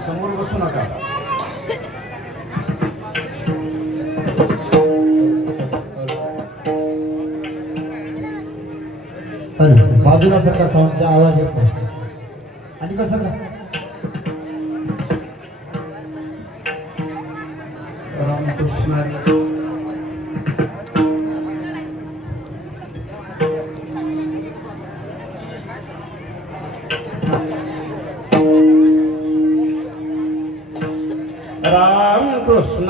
समोर बसू नका. बाजूला सरका, साऊंडचा आवाज येत नाही. आणि कसं का रामकृष्ण रामकृष्ण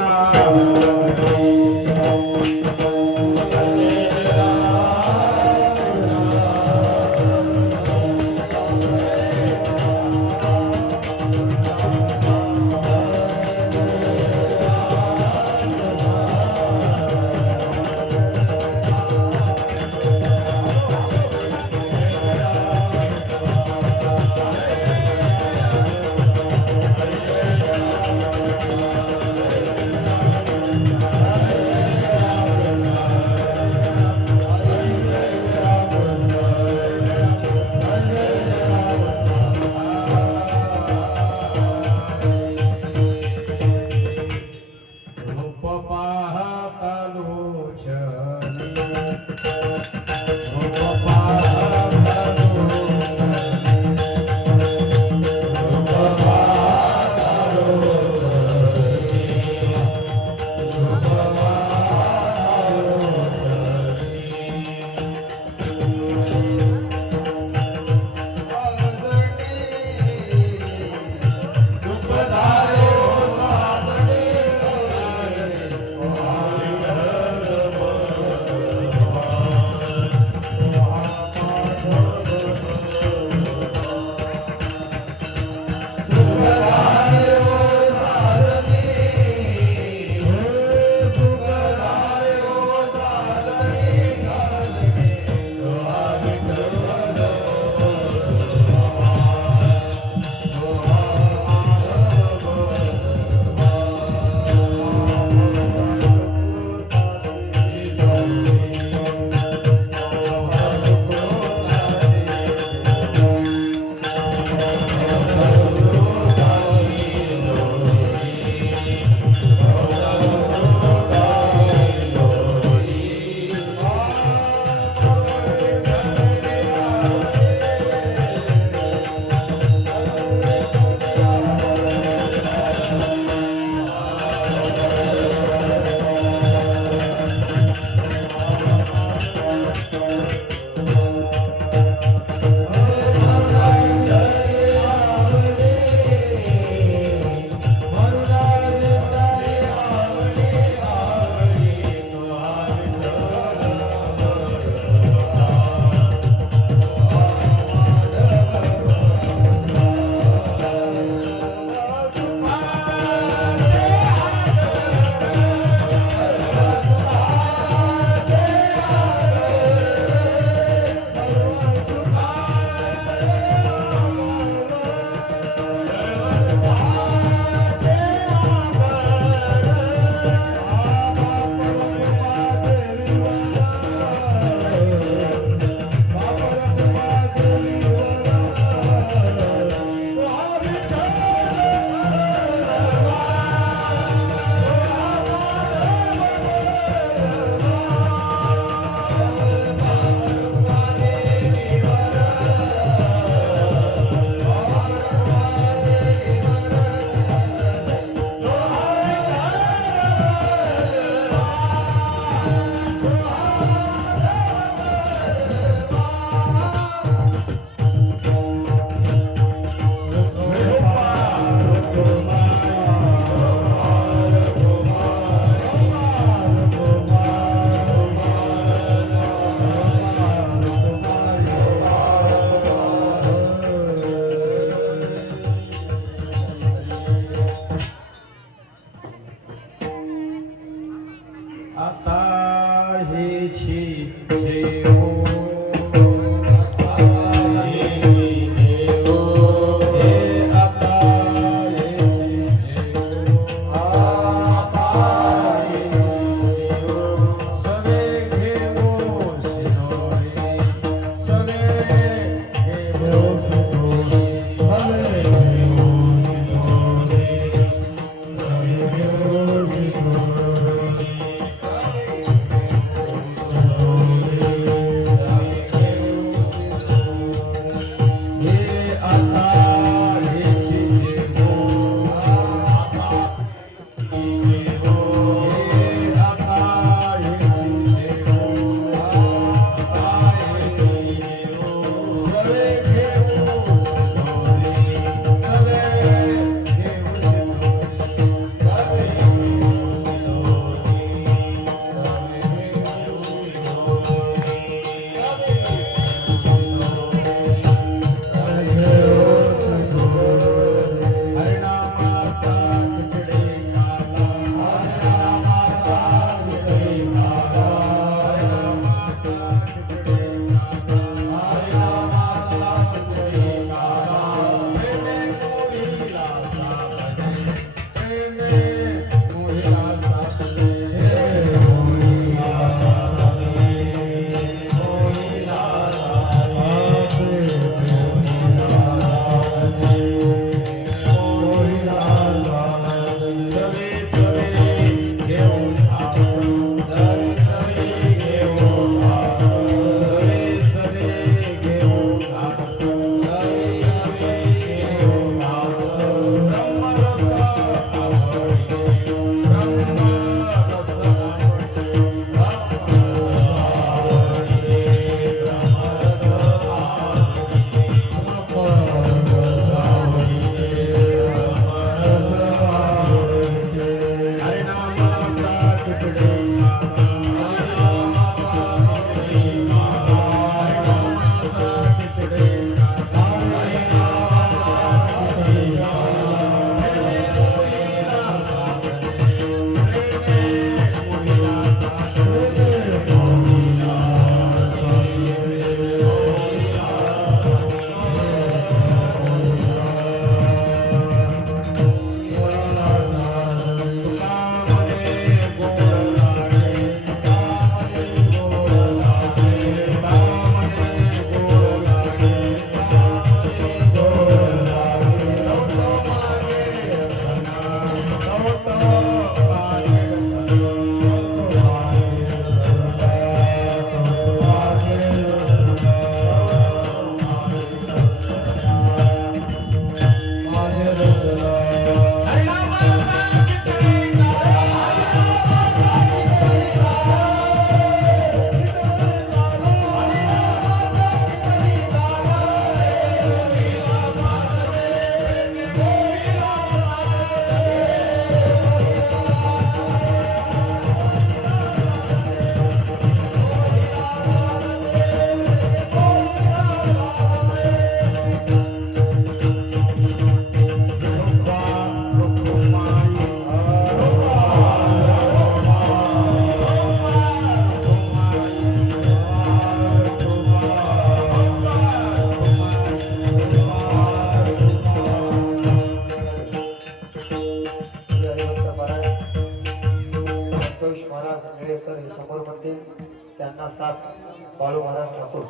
बाळू महाराज ठाकूर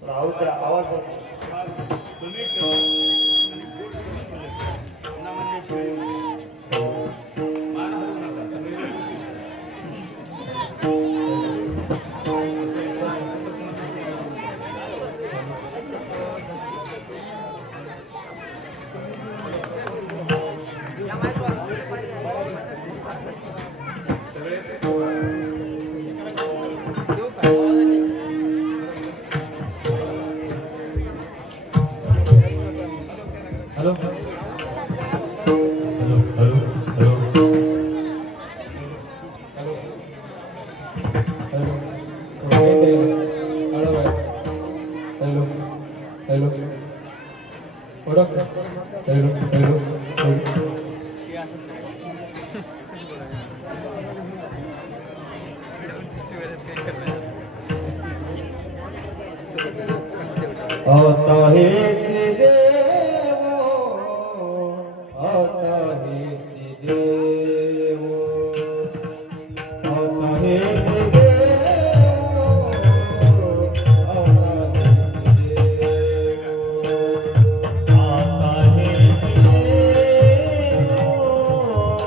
थोडा आवाज हॅलो आता हेच देवो आता हेच देवो आता हेच देवो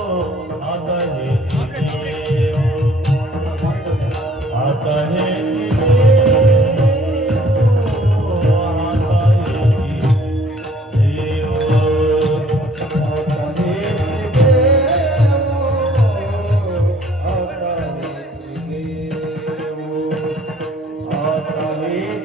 आता हेच देवो आता हेच देवो आता हेच देवो आता हेच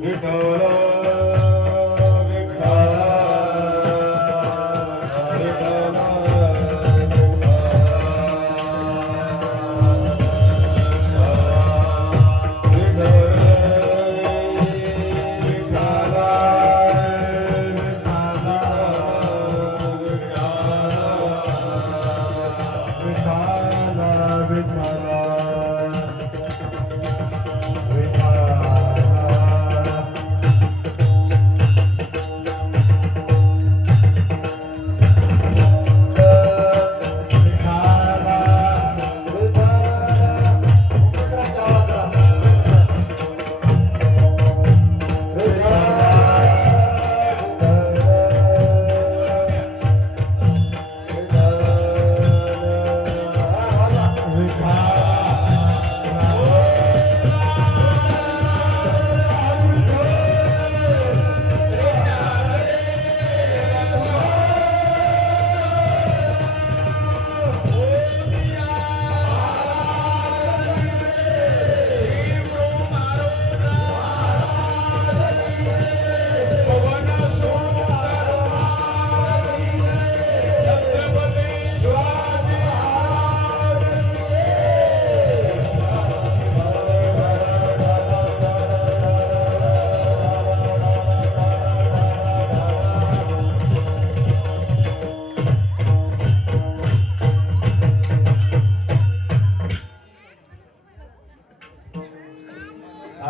विठ्ठल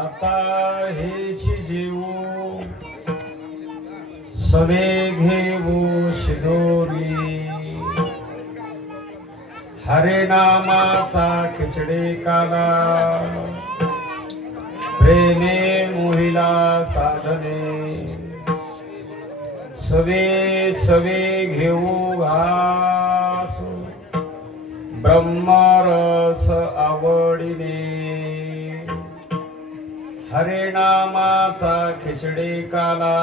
आता हेची जीवू सवे घेऊ शिदोरी हरे नामाचा खिचडे काला प्रेमे मोहिला साधने सवे सवे घेऊ घास ब्रह्मरस आवडीने हरे नामाचा खिचडी काला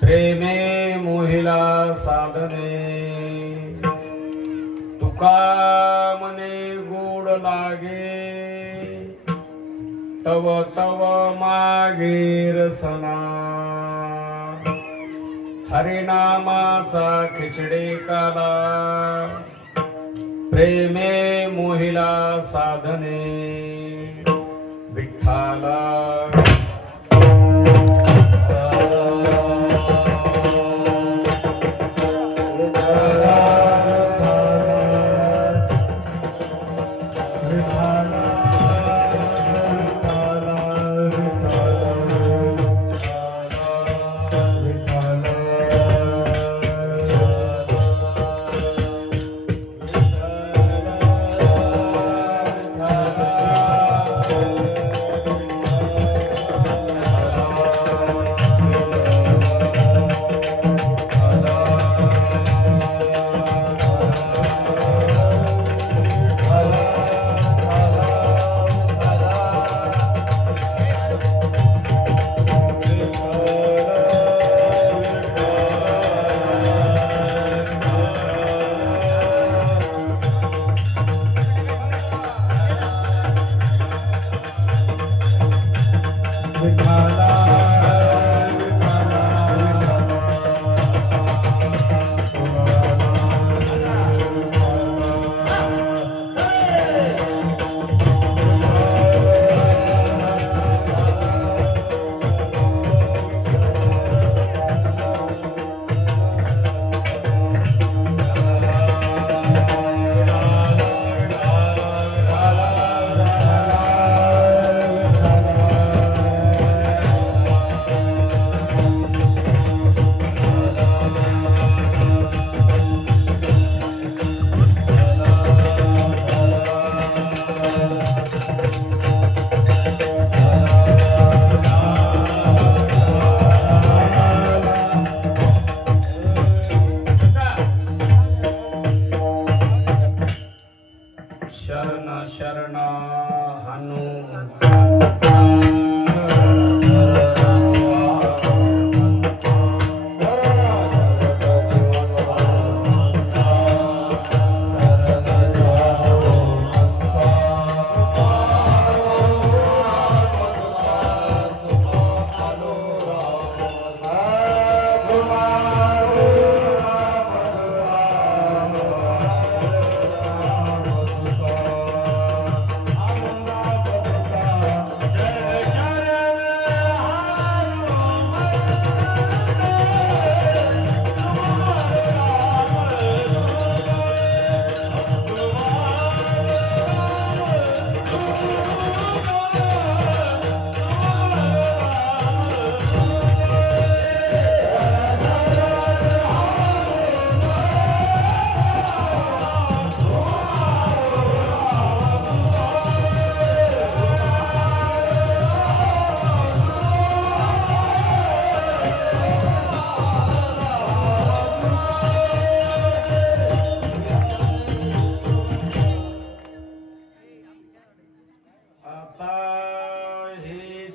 प्रेमे मोहिला साधने तुका मने गोड लागे तव तव मागे रसना हरे नामाचा खिचडी काला प्रेमे मोहिला साधने विठ्ठला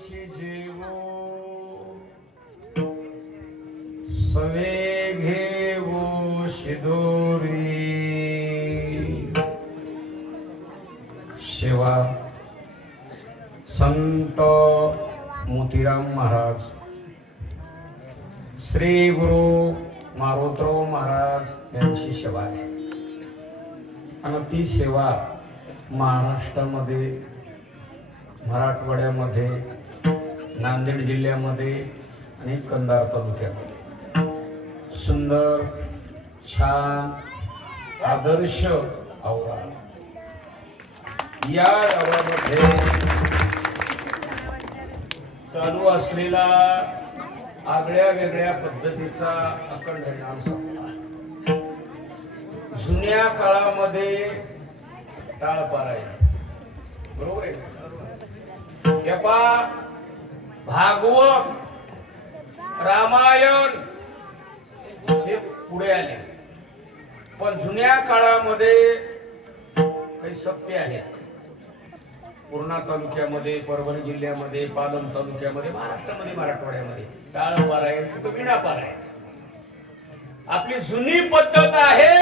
आईशी जेवो सवे घेवो शिदोरी सेवा संत मोतीराम महाराज श्री गुरु मारोतराव महाराज यांची सेवा आहे आणि ती सेवा महाराष्ट्रामध्ये मराठवाड्यामध्ये नांदेड जिल्ह्यामध्ये आणि कंधार तालुक्यामध्ये सुंदर छान आदर्श औरा या गावामध्ये चालू असलेला आगळ्या वेगळ्या पद्धतीचा अखंड नाम सप्ताह जुन्या काळामध्ये टाळपारायण बरोबर आहे तेव्हा भागवत रामायण हे पुढे आले पण जुन्या काळामध्ये काही सत्य आहेत पूर्णा तालुक्यामध्ये परभणी जिल्ह्यामध्ये पालम तालुक्यामध्ये महाराष्ट्रामध्ये मराठवाड्यामध्ये टाळपारायण कुठं विना पारायण आपली जुनी पद्धत आहे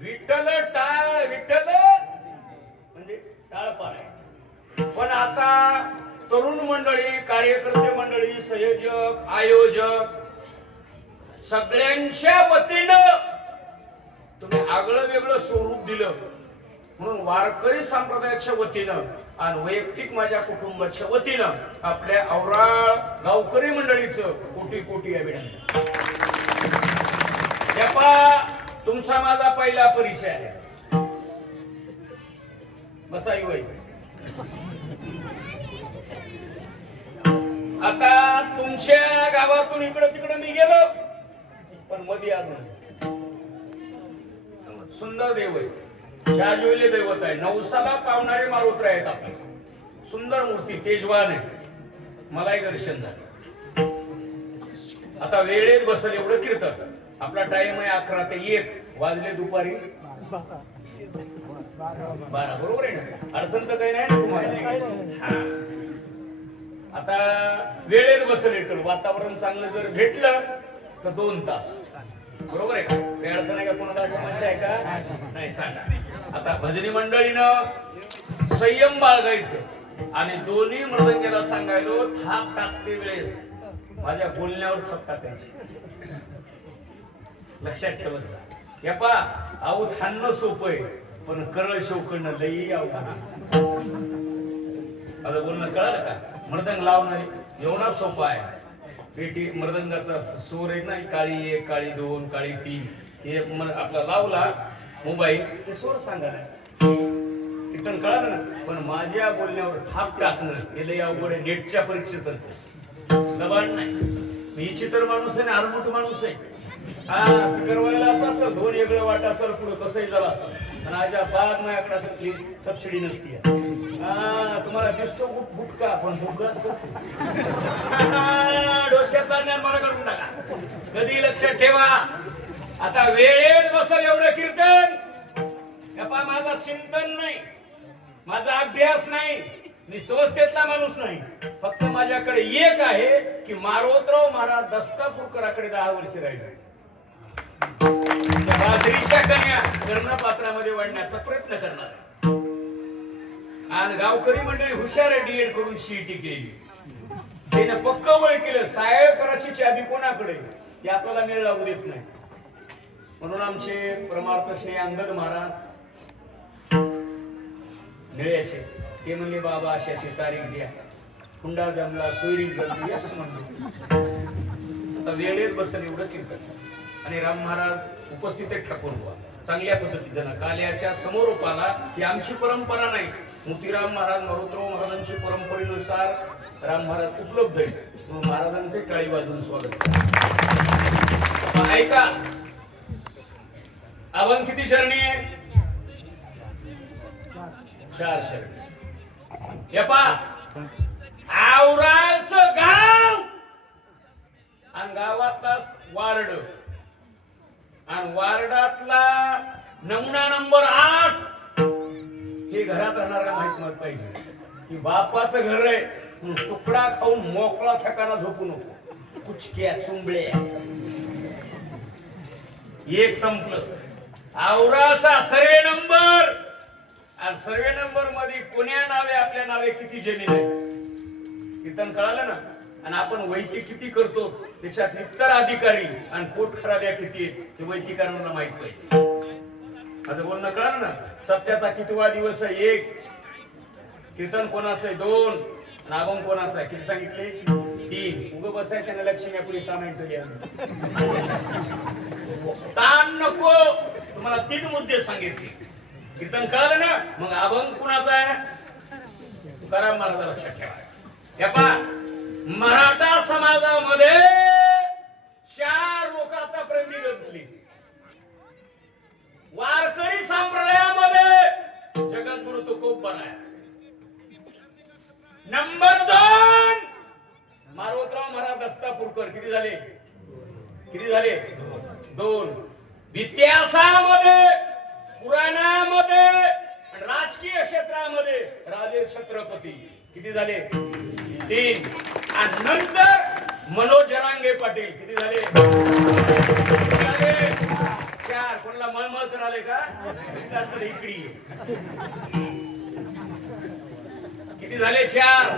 विठ्ठल म्हणजे टाळपारायण पण आता तरुण मंडळी कार्यकर्ते मंडळी संयोजक आयोजक सगळ्यांच्या वतीनं तुम्ही आगळं वेगळं स्वरूप दिलं म्हणून वारकरी संप्रदायाच्या वतीनं आणि वैयक्तिक माझ्या कुटुंबाच्या वतीनं आपल्या औराळ गावकरी मंडळीचं कोटी कोटी अभिनंदन. तुमचा माझा पहिला परिचय आहे बसा युवा आता तुमच्या गावातून इकडं तिकडं मी गेलो पण मध्ये आलो सुंदर देव आहे शाजवले दैवत आहे नवसाला पावणारे मारुत्र आहेत आपले सुंदर मूर्ती तेजवान आहे मलाही दर्शन झालं आता वेळेत बसल एवढं कीर्तन आपला टाइम आहे 11 ते 1 वाजले दुपारी 12 बरोबर आहे ना अडचण तर काही नाही ना तुम्हाला आता वेळेत बसल तर वातावरण चांगलं जर भेटलं तर 2 तास बरोबर आहे का काही अडचण आहे का कोणाला समस्या आहे का नाही सांगा आता भजनी मंडळीनं संयम बाळगायचं आणि दोन्ही मृदंगीला सांगायलो थाप टाकते वेळेस माझ्या बोलण्यावर थाप टाकायची लक्षात ठेवत जा या पा आऊत हाणणं सोपं आहे पण करळ शोकणं लई अवघड आता बोलणं कळालं का मृदंग लावणं एवढा सोपा आहे पेटी मृदंगाचा सूर आहे ना काळी 1 काळी 2 काळी 3 हे आपला लावला मोबाईल ते सूर सांगा कीर्तन कळालं ना पण माझ्या बोलण्यावर थाप टाकणं हे लई अवघड आहे नेटच्या परीक्षेत दबाण नाही मी चित्र माणूस आहे आरमोठ माणूस आहे हा फिकर व्हायला असं असं 2 वेगळं वाट असेल पुढे कसंही झालं असं आणि आजच्या बाद माझ्याकडे असं सबसिडी नसती हा तुम्हाला दिसतो बुटका पण बुटकाच करतो डोसक्यातला ज्ञान मला काढून टाका कधी लक्षात ठेवा आता वेळेत बसल एवढं कीर्तन या माझा चिंतन नाही माझा अभ्यास नाही मी संस्थेतला माणूस नाही फक्त माझ्याकडे एक आहे की मारोतराव महाराज दस्तापूरकराकडे 10 वर्ष राहिले बाजरीच्या कन्या कर्णपात्रामध्ये वाढण्याचा प्रयत्न करणार आणि गावकरी मंडळी हुशार आहे डीएड करून सीईटी केली त्याने पक्क वळ केलं सायळकराची चाबी कोणाकडे ते आपल्याला मेळ लागू देत नाही म्हणून आमचे परमार्थ श्री अंगद महाराज निळ्याचे ते म्हणले बाबा अशी तारीख द्या हुंडा जमला सोयरी जमली यस म्हणले आता वेळेत बसल एवढं कीर्तन आणि राम महाराज उपस्थित ठाकूर बुवा चांगल्या पद्धतीनं काल्याच्या समोरोपाला ही आमची परंपरा नाही मोतीराम महाराज मारुतराव महाराजांची परंपरेनुसार राम महाराज उपलब्ध आहे महाराजांचे टाळी वाजवून स्वागत ऐका अभंग किती शरणी आहे 4 शरणी यपा आवराळचं गाव आणि गावातला वार्ड आणि वार्डातला नमुना नंबर 8 हे घरात राहणाऱ्या माहित पाहिजे की बापाचं घर आहे तुकडा खाऊन मोकळा ठिकाणा झोपू नको. कुचक्या चुंबळ्या. एक संपलं. आवराचा सर्वे नंबर. आणि सर्वे नंबर मध्ये कोण्या नावे आपल्या नावे किती जमीन आहे कीर्तन कळालं ना. आणि आपण वैती किती करतो त्याच्यात इतर अधिकारी आणि पोट खराब्या किती आहेत ते वैतिकारांना माहित पाहिजे. आता बोलणं कळालं ना. सप्त्याचा कितवा दिवस आहे? 1. कीर्तन कोणाचं आहे? 2. आणि अभंग कोणाचा आहे? किती सांगितले? 3. उभं बसायचं ना लक्ष्मी पुढे सामाईन ठेवली. ताण नको. तुम्हाला 3 मुद्दे सांगितले. कीर्तन कळालं ना. मग अभंग कुणाचा आहे? तुकाराम महाराज लक्षात ठेवा. या पहा मराठा समाजामध्ये 4 लोक आतापर्यंत निघतली. वारकरी संप्रदायामध्ये जगद्गुरु तुकोबा आहे. नंबर 2 मारोतराव महाराज दस्तापूरकर. किती झाले? 2. इतिहासामध्ये पुराणामध्ये राजकीय क्षेत्रामध्ये राजे छत्रपती. किती झाले? 3. आणि नंतर मनोज जरांगे पाटील. किती झाले? 4. कोणाला मळमळ कराले का? इकडी. किती झाले? 4.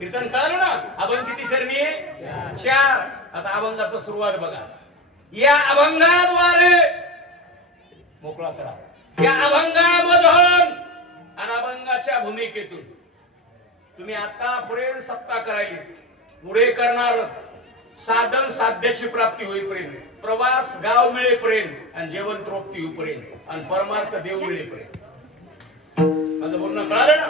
कीर्तन कळालं ना. अभंग किती शरणी? 4. आता अभंगाचं सुरुवात बघा. या अभंगाद्वारे मोकळा करा. या अभंगामधून आणि अभंगाच्या भूमिकेतून तुम्ही आतापर्यंत सत्ता करायली, पुढे करणार साधन साध्याची प्राप्ती होईपर्यंत, प्रवास गाव मिळेपर्यंत आणि जेवण तृप्ती होईपर्यंत आणि परमार्थ देव मिळेपर्यंत. माझं बोलणं कळालं ना.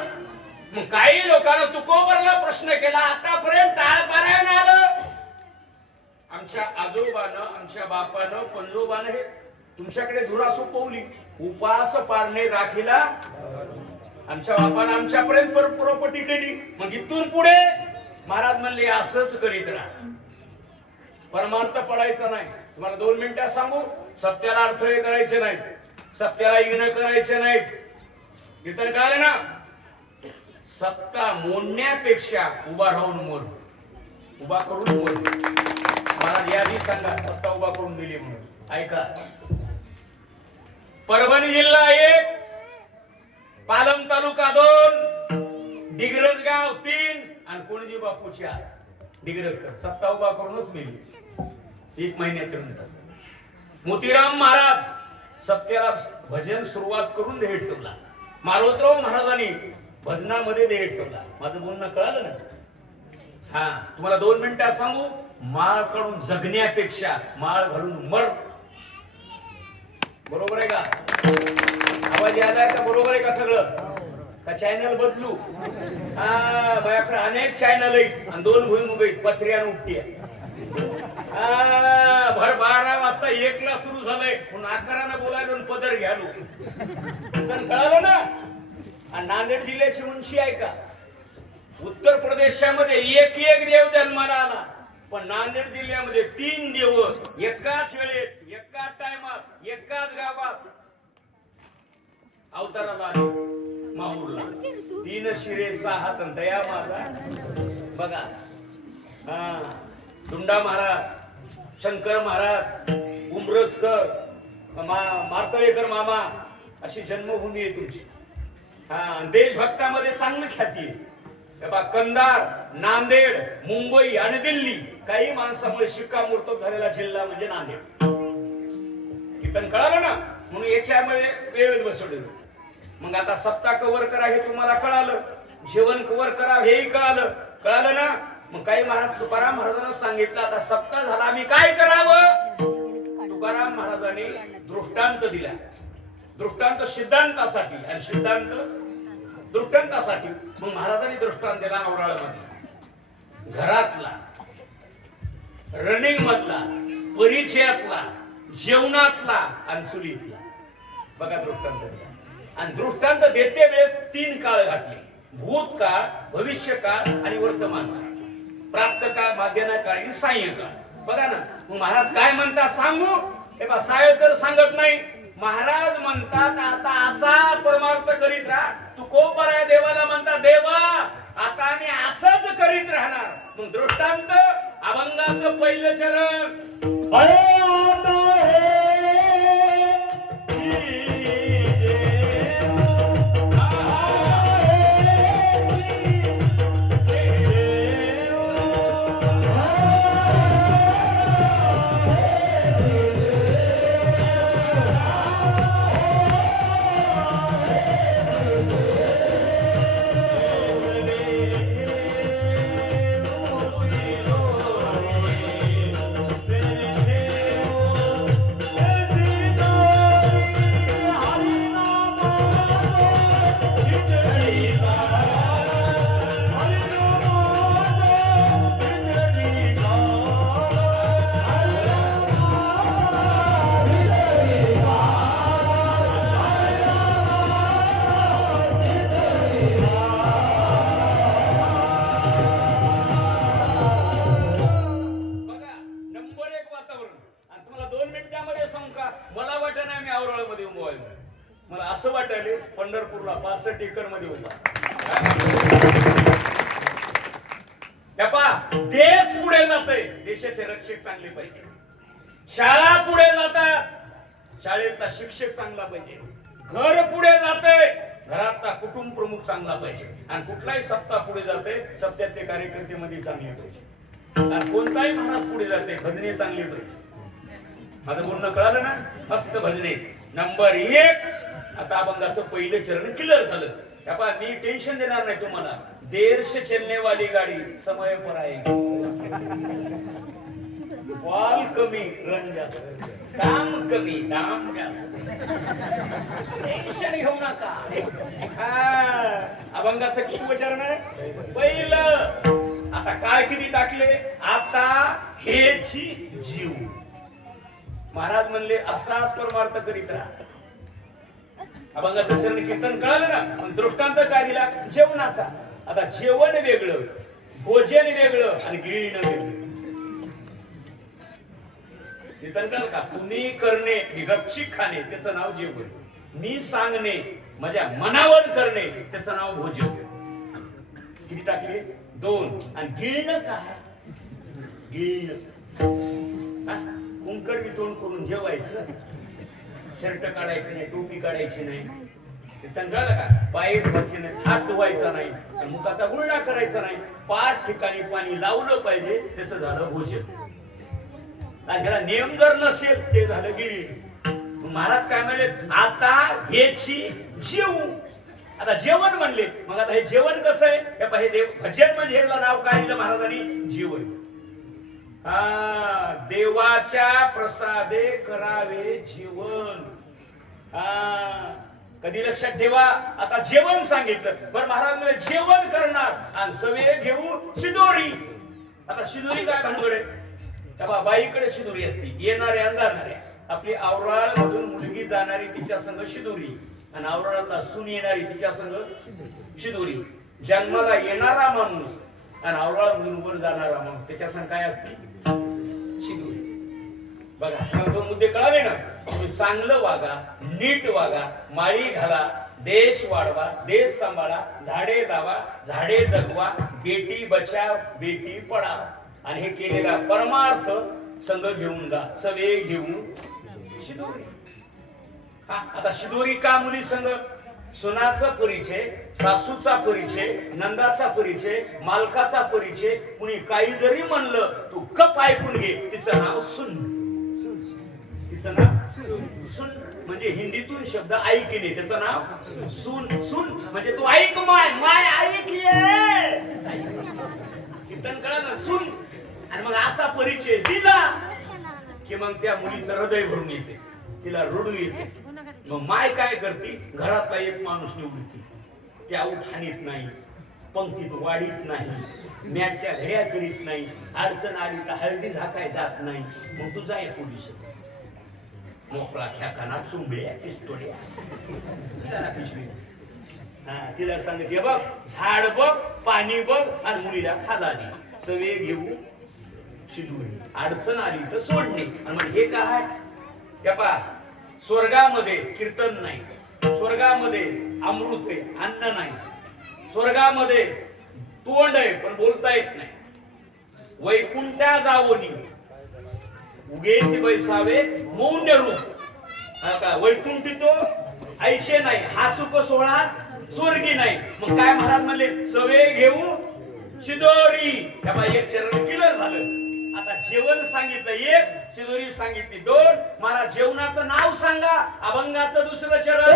मग काही लोकांना तुकोबरला प्रश्न केला. आतापर्यंत टाळ पारायण आलं. आमच्या आजोबानं, आमच्या बापानं, पंजोबानं हे तुमच्याकडे धुरा सोपवली. उपास पारणे राखीला आमच्या बापानं आमच्यापर्यंत प्रॉपर्टी केली. मग इथून पुढे महाराज म्हणले असंच करीत राहा. परमार्थ पडायचा नाही. तुम्हाला 2 मिनिटात सांगू. सत्याला अडथळे करायचे नाहीत. सत्याला इग्न करायचे नाहीत. कीर्तन कळालं ना. सत्ता मोडण्यापेक्षा उभा राहून मोड. उभा करून मोड. महाराज यादी सांगा सत्ता उभा करून दिली म्हणून. ऐका. परभणी जिल्हा 1, पालम तालुका 2, डिग्रज गाव 3 आणि कोणजी बापू 4. डिग्रजकर सत्ता उभा करूनच मिली 1 महिन्याच्या नंतर. मोतीराम महाराज सत्याला भजन सुरुवात करून देह ठेवला. मारोतराव महाराजांनी भजनामध्ये देह ठेवला. माझं बोलणं कळालं ना. हा तुम्हाला 2 मिनिटात सांगू. माळ काढून जगण्यापेक्षा माळ घालून मर. बरोबर आहे का? आवाज यायला का? बरोबर आहे का सगळं? का चॅनल बदलू? माझ्याकडे अनेक चॅनल आहेत आणि 2 भुईमुग आहेत. पसरी आणि उपटी आहे. भर 12 वाजता 1 ला सुरू झालंय. म्हणून 11 ला बोलायला पदर घ्यालो. पण कळालं ना. आणि नांदेड जिल्ह्याची उंची आहे का? उत्तर प्रदेशामध्ये एक देव जन्माला आला. पण नांदेड जिल्ह्यामध्ये 3 देव एकाच वेळेत, एकाच टायमात, एकाच गावात अवताराला आले. माहूरला 3 शिरे 6 हात दया माझा. बघा. दुंडा महाराज, शंकर महाराज, उमरजकर, मार्तळेकर मामा अशी जन्मभूमी आहे तुमची. देशभक्तामध्ये चांगली ख्याती आहे. कंधार, नांदेड, मुंबई आणि दिल्ली काही माणसामुळे शिक्कामोर्तब झालेला जिल्हा म्हणजे नांदेड. कीर्तन कळालं ना. म्हणून याच्यामध्ये वेळेत बसवलं. मग आता सप्ताह कव्हर करा हे तुम्हाला कळालं. जेवण कव्हर करा हेही कळालं ना. मग काही महाराज तुकाराम महाराजांना सांगितलं आता सप्ताह झाला आम्ही काय करावं. तुकाराम महाराजांनी दृष्टांत दिला. दृष्टांत सिद्धांतासाठी आणि सिद्धांत दृष्टांतासाठी. मग महाराजांनी दृष्टांत दिला औराळमध्ये. घरातला, रनिंग मधला, परिचयातला, जेवणातला आणि चुलीतला. बघा दृष्टांत दिला. आणि दृष्टांत देते वेळेस 3 काळ घातले. भूतकाळ, भविष्यकाळ आणि वर्तमान काळ. प्राप्त काळ, माध्यम काळ आणि साह्य काळ. बघा ना. मग महाराज काय म्हणतात सांगू. हे बा सायळकर सांगत नाही. महाराज म्हणतात आता असा परमार्थ करीत राहा. तुकोबराया देवाला म्हणतात देवा आता आम्ही असंच करीत राहणार. मग दृष्टांत अभंगाचं पहिलं चरण मला असं वाटायले पंढरपूरला 65 एकर मध्ये उभा. देश पुढे जातोय, देशाचे रक्षक चांगले पाहिजे. शाळा पुढे जातात, शाळेतला शिक्षक चांगला पाहिजे. घर पुढे जातंय, घरातला कुटुंब प्रमुख चांगला पाहिजे. आणि कुठलाही सप्ताह पुढे जाते, सप्त्यातले कार्यकर्ते मध्ये चांगले पाहिजे. आणि कोणताही महाराज पुढे जाते, भजने चांगली पाहिजे. माझं बोलणं कळालं ना? मस्त भजने. नंबर 1 आता अभंगाचं पहिलं चरण क्लिअर झालं. मी टेन्शन देणार नाही तुम्हाला. देर से चलने वाली गाडी समय पर आएगी. वाल कमी रंग जास्त, दाम कमी दाम जास्त. टेन्शन घेऊ नका. अभंगाचं किती उच्चारण आहे? पहिलं. आता काय किती टाकले? आता हेची जीव. महाराज म्हणले असाच परमार्थ करीत राहा. अभंगाचं चरण कीर्तन कळालं ना? पण दृष्टांत काय दिला? जेवणाचा. आता जेवण वेगळं, भोजन वेगळं आणि गिळणं वेगळं. कीर्तन कळलं का? तुम्ही करणे गपचिप खाणे त्याचं नाव जेवण. मी सांगणे माझ्या मनावर करणे त्याचं नाव भोजन. किती टाकले? 2. आणि गिळणं काय? गिळणं कुंकड तोंड करून जेवायचं. शर्ट काढायचं नाही, टोपी काढायची नाही. कळलं का? पाय धुवायचे नाही, हात धुवायचा नाही, मुखाचा गुळणा करायचा नाही. 5 ठिकाणी पाणी लावलं पाहिजे, त्याचं झालं भोजन. आणि त्याला नियम जर नसेल ते झालं गिळी. महाराज काय म्हणले? आता हेची जेव. आता जेवण म्हणले, मग आता हे जेवण कसं आहे? हे देव भजन म्हणजे ह्याला नाव काय दिलं महाराजांनी? जेवण. देवाच्या प्रसादे करावे जेवण. कधी लक्षात ठेवा. आता जेवण सांगितलं, पण महाराज म्हणजे जेवण करणार आणि सवे घेऊ शिदोरी. आता शिदोरी काय भानगड आहे? तेव्हा बाईकडे शिदोरी असते, येणाऱ्या जाणाऱ्या. आपली आवराळ मधून मुलगी जाणारी तिच्या संग शिदोरी, आणि आवराळातला सून येणारी तिच्या संग शिदोरी. जन्माला येणारा माणूस आणि आवराळ मधून वर जाणारा माणूस त्याच्या संग काय असते? शिदोरी. बघा, 2 मुद्दे कळाले ना? तुम्ही चांगलं वागा, नीट वागा, माळी घाला, देश वाढवा, देश सांभाळा, झाडे लावा, झाडे जगवा, बेटी बचाव बेटी पढाव. आणि हे केलेला परमार्थ संघ घेऊन जा, सवे घेऊन शिदोरी. आता शिदोरी का मुली संघ? सुनाचा परिचय, सासूचा परिचय, नंदाचा परिचय, मालकाचा परिचय. कुणी काही जरी म्हणलं तू गप ऐकून घे. तिचं नाव सुन. तिचं नाव सुन म्हणजे हिंदीतून शब्द ऐकणे, त्याचं नाव सुन. सुन म्हणजे तू ऐक, माय माय ऐक. कीर्तन कळा ना? सुन. आणि मग असा परिचय दिला की मग त्या मुलीचं हृदय भरून येते, तिला रडू येते. मग माय काय करते? घरातला एक माणूस निवडते. त्या उठाणीत नाही, पंक्तीत वाढीत नाही, मॅचच्या घड्या करीत नाही, अडचण आली तर हळदी झाकाय जात नाही. मग तू जाय पोलीस. मोकळा ख्याकाना चुंबड्या पिस्तोड्या तिला सांगते, बघ झाड बघ, पाणी बघ, आणि मुलीला खाला दे, सवे घेऊ शिदोरी. अडचण आली तर सोडणे. आणि मग हे काय? त्या पा स्वर्गामध्ये कीर्तन नाही, स्वर्गामध्ये अमृत आहे, अन्न नाही, स्वर्गामध्ये तोंड आहे पण बोलता येत नाही. वैकुंठा जावोनी उगेची बैसावे मौन्य रूप आता वैकुंठी तो ऐशे नाही, हा सुख सोहळा स्वर्गी नाही. मग काय महाराज म्हणले, सवे घेऊ शिदोरी. त्यामुळे एक चरण क्लिअर झालं. आता जेवण सांगितलं एक, शिदोरी सांगितली दोन. मला जेवणाचं नाव सांगा. अभंगाचं दुसरं चरण.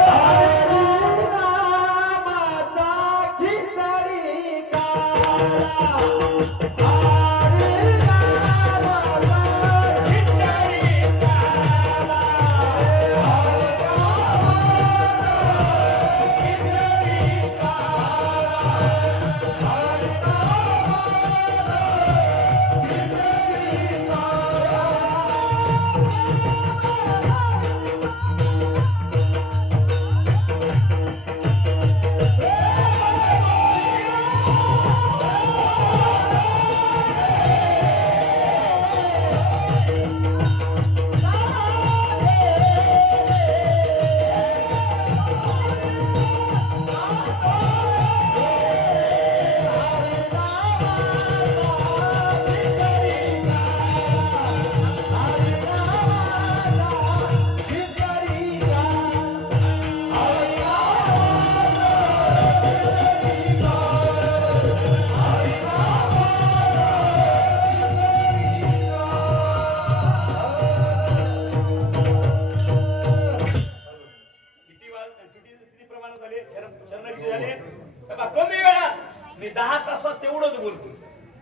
कमी वेळात मी 10 तासात तेवढंच बोलतो,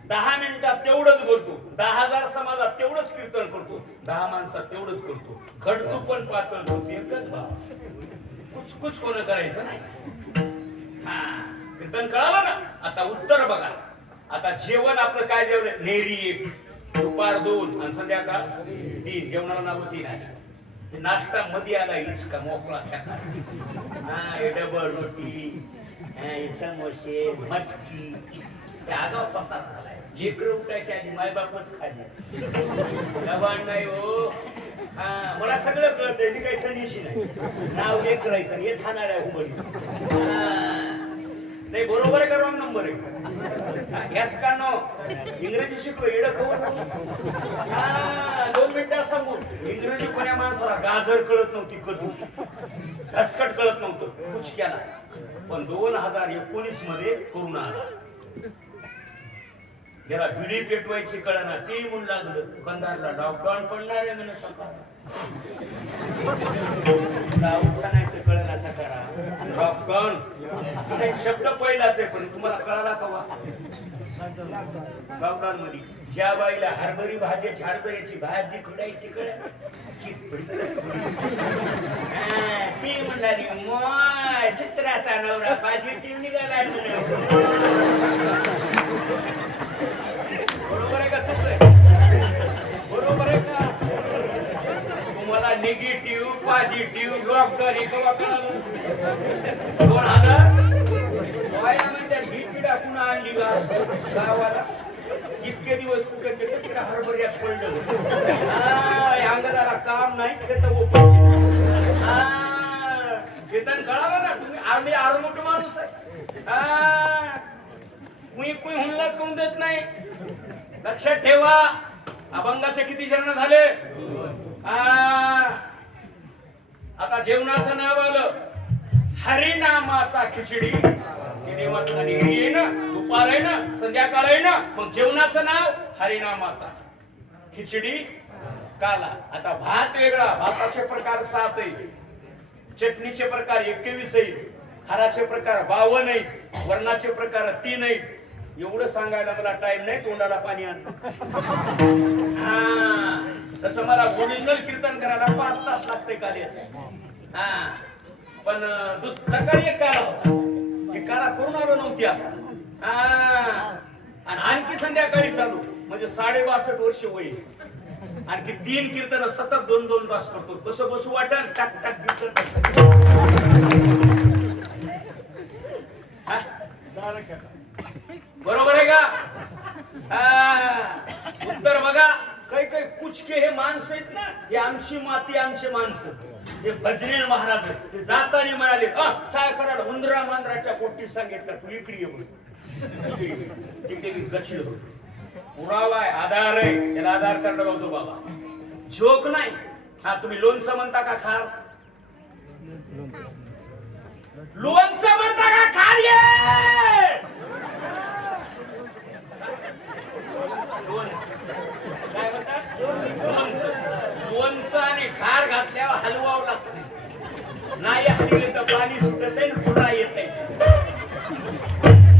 10 मिनिटात तेवढंच बोलतो, 10,000 समाजात तेवढंच कीर्तन करतो, 10 माणसात तेवढंच करतो. घडतो पण पातळ करतो. एकच बा कुछ कुछ कोण करायचं नाही. हा कीर्तन कळालं ना. आता उत्तर बघा. आता जेवण आपलं काय जेवण, नेरी 1, दुपार 2 आणि संध्याकाळ 3. जेवणाला नाव 3 आहे. नाश्ता मध्ये आला इचका मोकळा. हा डबल रोटी, समोसे, मटकी, त्या आगाव पसार झालाय. लेकर उठायच्या आधी मायबापच खाली लबाड नाही हो. हा मला सगळं कळतंय, मी काही संदेशी नाही. नाव लेकरायचं हेच खाणार आहे उमरी. नाही बरोबर आहे का रॉंग नंबर आहे? यास का नो इंग्रजी शिकलो एड खबर. 2 मिनिटात सांगू. इंग्रजी कोण्या माणसाला गाजर कळत नव्हती, कदू धसकट कळत नव्हतं, कुछ केला. पण 2019 मध्ये कोरोना आला. ज्याला बिडी पेटवायची कळना ते म्हणून लागलं दुकानदारला लॉकडाऊन पडणार आहे म्हणे. उठायचं कळना सकारा लॉकडाऊन शब्द पहिलाच आहे पण तुम्हाला कळाला कवा. लॉकडाऊन मध्ये ज्या बाईला हरभरी भाजी हरभऱ्याची भाजी खुडायची कळ ती म्हणाली मॉय चित्राचा नवरा पॉझिटिव्ह निघाला. बरोबर आहे का चुक आहे? बरोबर आहे का? तुम्हाला निगेटिव्ह पॉझिटिव्ह लॉकडाऊन हे कवा कळालं? 2000 म्हणतात भीती टाकून आणली गावाला. इतके दिवस कुठे तिकडे हरभऱ्यात पडलं. अंगाला काम नाही खेत ओपन वेतन कळावं ना. तुम्ही आम्ही आरमोठ माणूस आहे. कुई हुनलाच करून देत नाही. लक्षात ठेवा. अभंगाचे किती चरण झाले? आता जेवणाचं नाव आलं हरिनामाचा खिचडी. देवाचं निगडी आहे ना, दुपार आहे ना, संध्याकाळ आहे ना. मग जेवणाचं नाव हरिनामाचा खिचडी काला. आता भात वेगळा. भाताचे प्रकार 7 आहेत. चटणीचे प्रकार 21 आहेत. हाराचे प्रकार 52 आहेत. वर्णाचे प्रकार 3 आहेत. एवढं सांगायला मला टाइम नाही, तोंडाला पाणी आणतो. तसं मला ओरिजिनल कीर्तन करायला 5 तास लागते काल्याच. पण सकाळी एक काला होता. एक काला करून आलो नव्हती आपण. आणि आणखी संध्याकाळी चालू म्हणजे 62 वर्ष वय. आणखी 3 कीर्तन सतत 2-2 तास करतो. कसं बसू वाटत टाक टाक बरोबर आहे का? उत्तर बघा. काही काही कुचके हे माणसं आहेत ना, हे आमची माती आमचे माणसं. हे भजनील महाराज जाताना म्हणाले काय करायला उंदरा मांजराच्या पोटी सांगितलं तू इकडे ये. तिथे गच्चीवर पुरावा आहे, आधार आहे, त्याला आधार कार्ड बघतो बाबा, जोक नाही. हा तुम्ही लोणचं म्हणता का खार? लोणचं म्हणता का खार? काय म्हणतात? लोणचं आणि खार घातल्यावर हलवावं लागतं. नाही हलवलं तर पाणी सुटत आहे ना, पुन्हा येत आहे.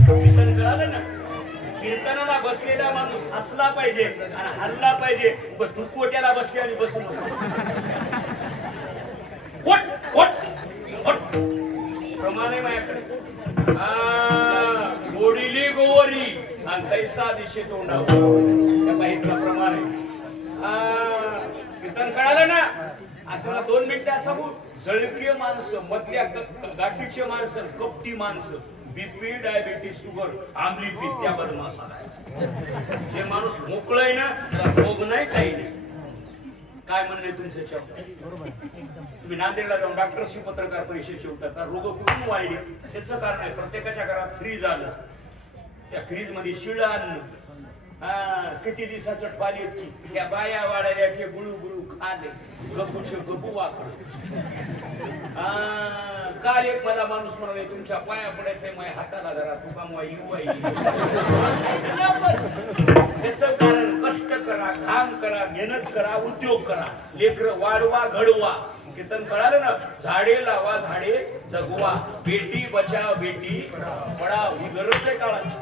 कीर्तन कळालं ना? कीर्तनाला बसलेला माणूस हसला पाहिजे आणि हल्ला पाहिजे. दुकोट्याला बसले आणि बसून प्रमाणे माझ्याकडे गोडीली गोवरी आणि तैसा दिशे तोंडावर प्रमाणे कीर्तन कळालं ना? आता 2 मिनिटं सांगू. जळकीय माणसं, मधल्या गाठीचे माणसं, कपटी माणसं, बीपी, डायबिटीस, शुगर, आमली पीठ, त्या बदमासाला जे माणूस मोकळय ना, त्याला रोग नाही, काही नाही. काय म्हणणं आहे तुमचं याच्यावर? तुम्ही नांदेडला जाऊन डॉक्टरशी पत्रकार परिषद ठेवतात, रोग कुठून वाढले? त्याचं कारण आहे, प्रत्येकाच्या घरात फ्रीज आलं. त्या फ्रीज मध्ये शिळ अन्न, किती दिवसाचं पाणी येत, त्या बाया वाढायला ते गुळू गुळू खाले, गप्पूचे गप्पू वाकड. काल एक मला माणूस म्हणाले, तुमच्या पाया पडायचंय, माझ्या हाताला जरा तुका त्याचं कारण कष्ट करा, घाम करा, मेहनत करा, उद्योग करा, लेकर वाढवा, घडवा. कीर्तन कळालं ना? झाडे लावा, झाडे जगवा, बेटी बचाव, बेटी पढाव. ही गरज आहे काळाची.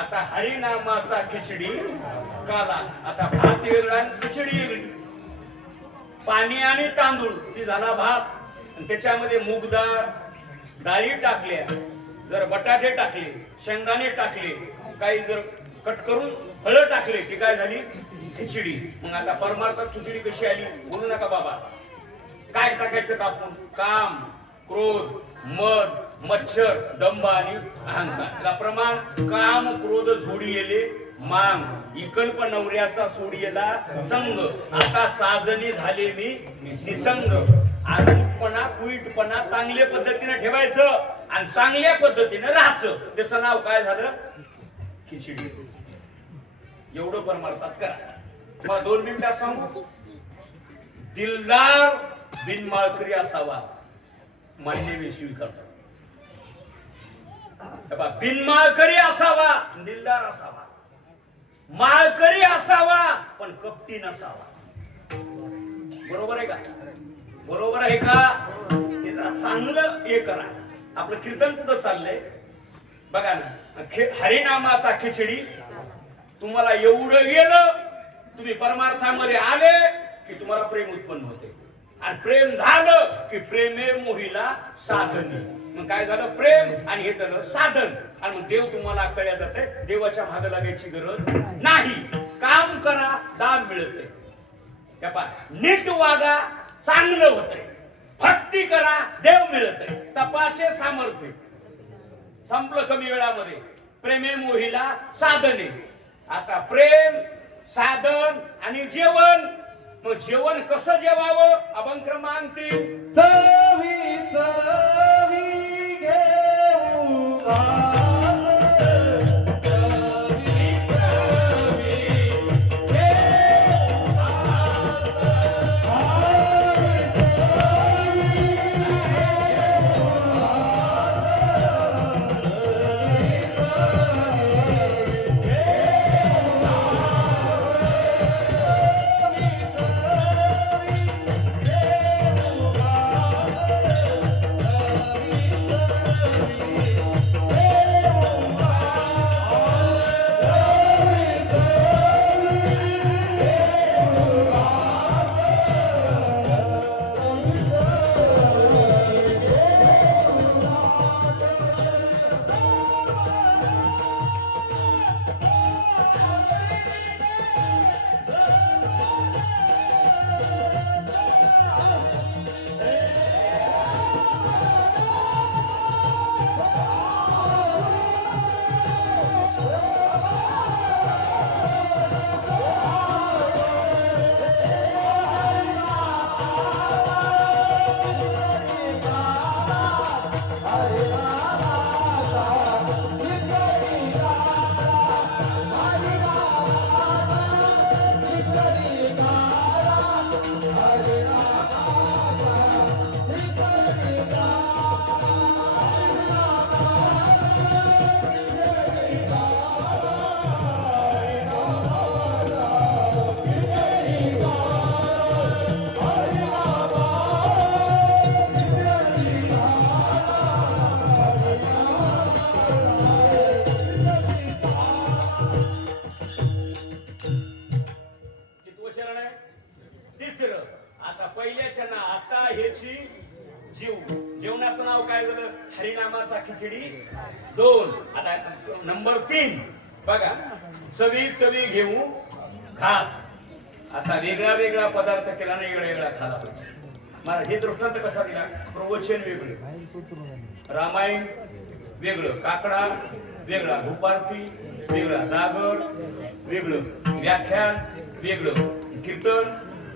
आता हरिनामाचा खिचडी काला, आता भात वेगळा आणि खिचडी वेगळी. पाणी आणि तांदूळ ती झाला भात, आणि त्याच्यामध्ये मूग डाळ, डाळी टाकल्या, जर बटाटे टाकले, शेंगदाणे टाकले, काही जर कट करून फळं टाकले की काय झाली? खिचडी. मग आता परमार्थात खिचडी कशी आली? बोलू नका बाबा. काय टाकायचं कापून? काम, क्रोध, मद, मच्छर, दंभ आणि अहंकार. त्याला प्रमाण काम, क्रोध झोडी येले मांग, इकल्प नवऱ्याचा सोडियेला संग, आता साजनी झाले मी निसंग. आदूटपणा, कुईटपणा चांगल्या पद्धतीने ठेवायचं आणि चांगल्या पद्धतीने राहायचं. त्याचं नाव काय झालं? खिचडी. एवढं परमार्थात करा. मग 2 मिनिटात सांगू. दिलदार बिनमाळकरी असावा, मान्य मी स्वीकारतो. बिनमाळकरी असावा, दिलदार असावा, माळकरी असावा पण कपटी नसावा. बरोबर आहे का? बरोबर आहे का? चांगलं हे करा. आपलं कीर्तन कुठं चाललंय बघा ना. हरिनामाचा खिचडी. तुम्हाला एवढं गेलं, तुम्ही परमार्थामध्ये आले की तुम्हाला प्रेम उत्पन्न होते, आणि प्रेम झालं की प्रेमे मोहिला साधनी. मग काय झालं? प्रेम आणि हे झालं साधन. आणि मग देव तुम्हाला कळल्या जाते. देवाच्या मागे लागायची गरज नाही. काम करा, दान मिळते. नीट वागा, चांगलं होतंय. भक्ती करा, देव मिळतंय. तपाचे सामर्थ्य संपलं कमी वेळामध्ये. प्रेमे मोहिला साधने. आता प्रेम, साधन आणि जेवण. मग जेवण कसं जेवावं? अभंग क्रमांक 3. चवी चवी घेऊ जेवणाचा खिचडी 2. आता नंबर 3 बघा, चवी चवी घेऊ घास. आता वेगळा वेगळा पदार्थ केला ना, वेगळा वेगळा खाला पाहिजे. मला हे दृष्टांत कसा दिला, प्रवचन वेगळं, रामायण वेगळं, काकडा वेगळा, भूपारती वेगळा, जागर वेगळं, व्याख्यान वेगळं, कीर्तन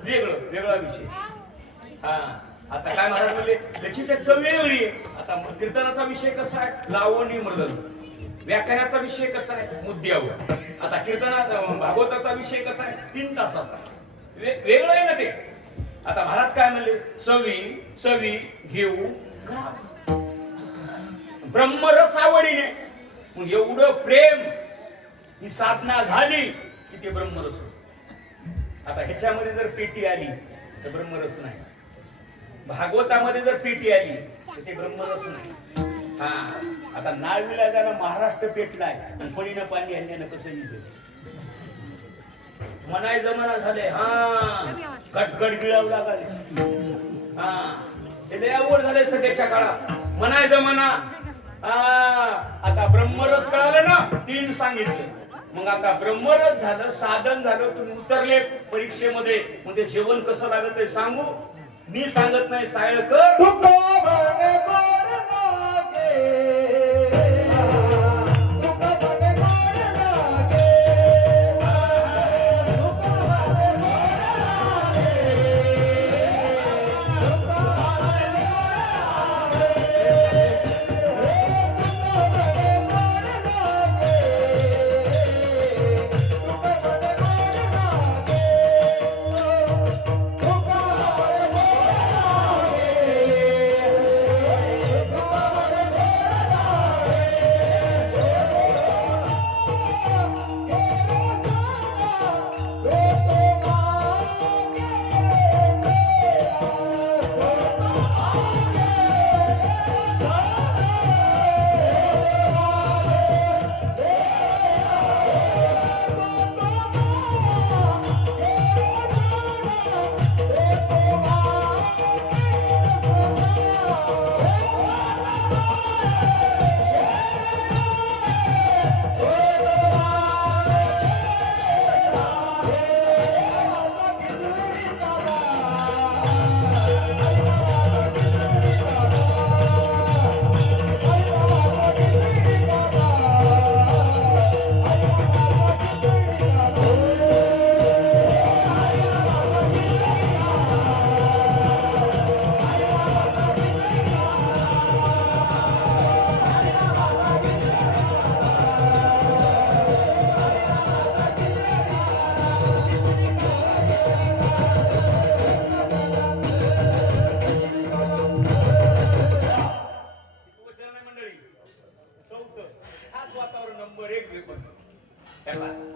वेगळं, वेगळा विषय. हा आता काय महाराज म्हणले, त्याची त्याच वेगळी आहे. आता कीर्तनाचा विषय कसा आहे, लावणी मृदंग. व्याख्यानाचा विषय कसा आहे, मुद्द्यावर. आता कीर्तनाचा भागवताचा विषय कसा आहे, 3 तासाचा. वेगळं आहे ना ते. आता महाराज काय म्हणले, चवी चवी घेऊ घास. ब्रह्मरस आवडीने. मग एवढं प्रेम ही साधना झाली की ते ब्रह्मरस होत. आता ह्याच्यामध्ये जर पेटी आली तर ब्रह्मरस नाही. भागवतामध्ये जर पेटी आली तर ते ब्रह्मरस नाही. हा आता नावीला जाणं महाराष्ट्र पेटलाय आणि पडीनं पाणी आणल्यानं कसं येईल. मनाय जमाना झाले. हा कटकट गिळावं लागले. हा ते लय अवघड झाले सध्याच्या काळात. मनाय जमाना. आता ब्रह्मरस कळालं ना, 3 सांगितलं. मग आता ब्रह्मरस झालं, साधन झालं, तुम्ही उतरले परीक्षेमध्ये. म्हणजे जेवण कसं लागत ते सांगू मी सांगत नाही. सायळकर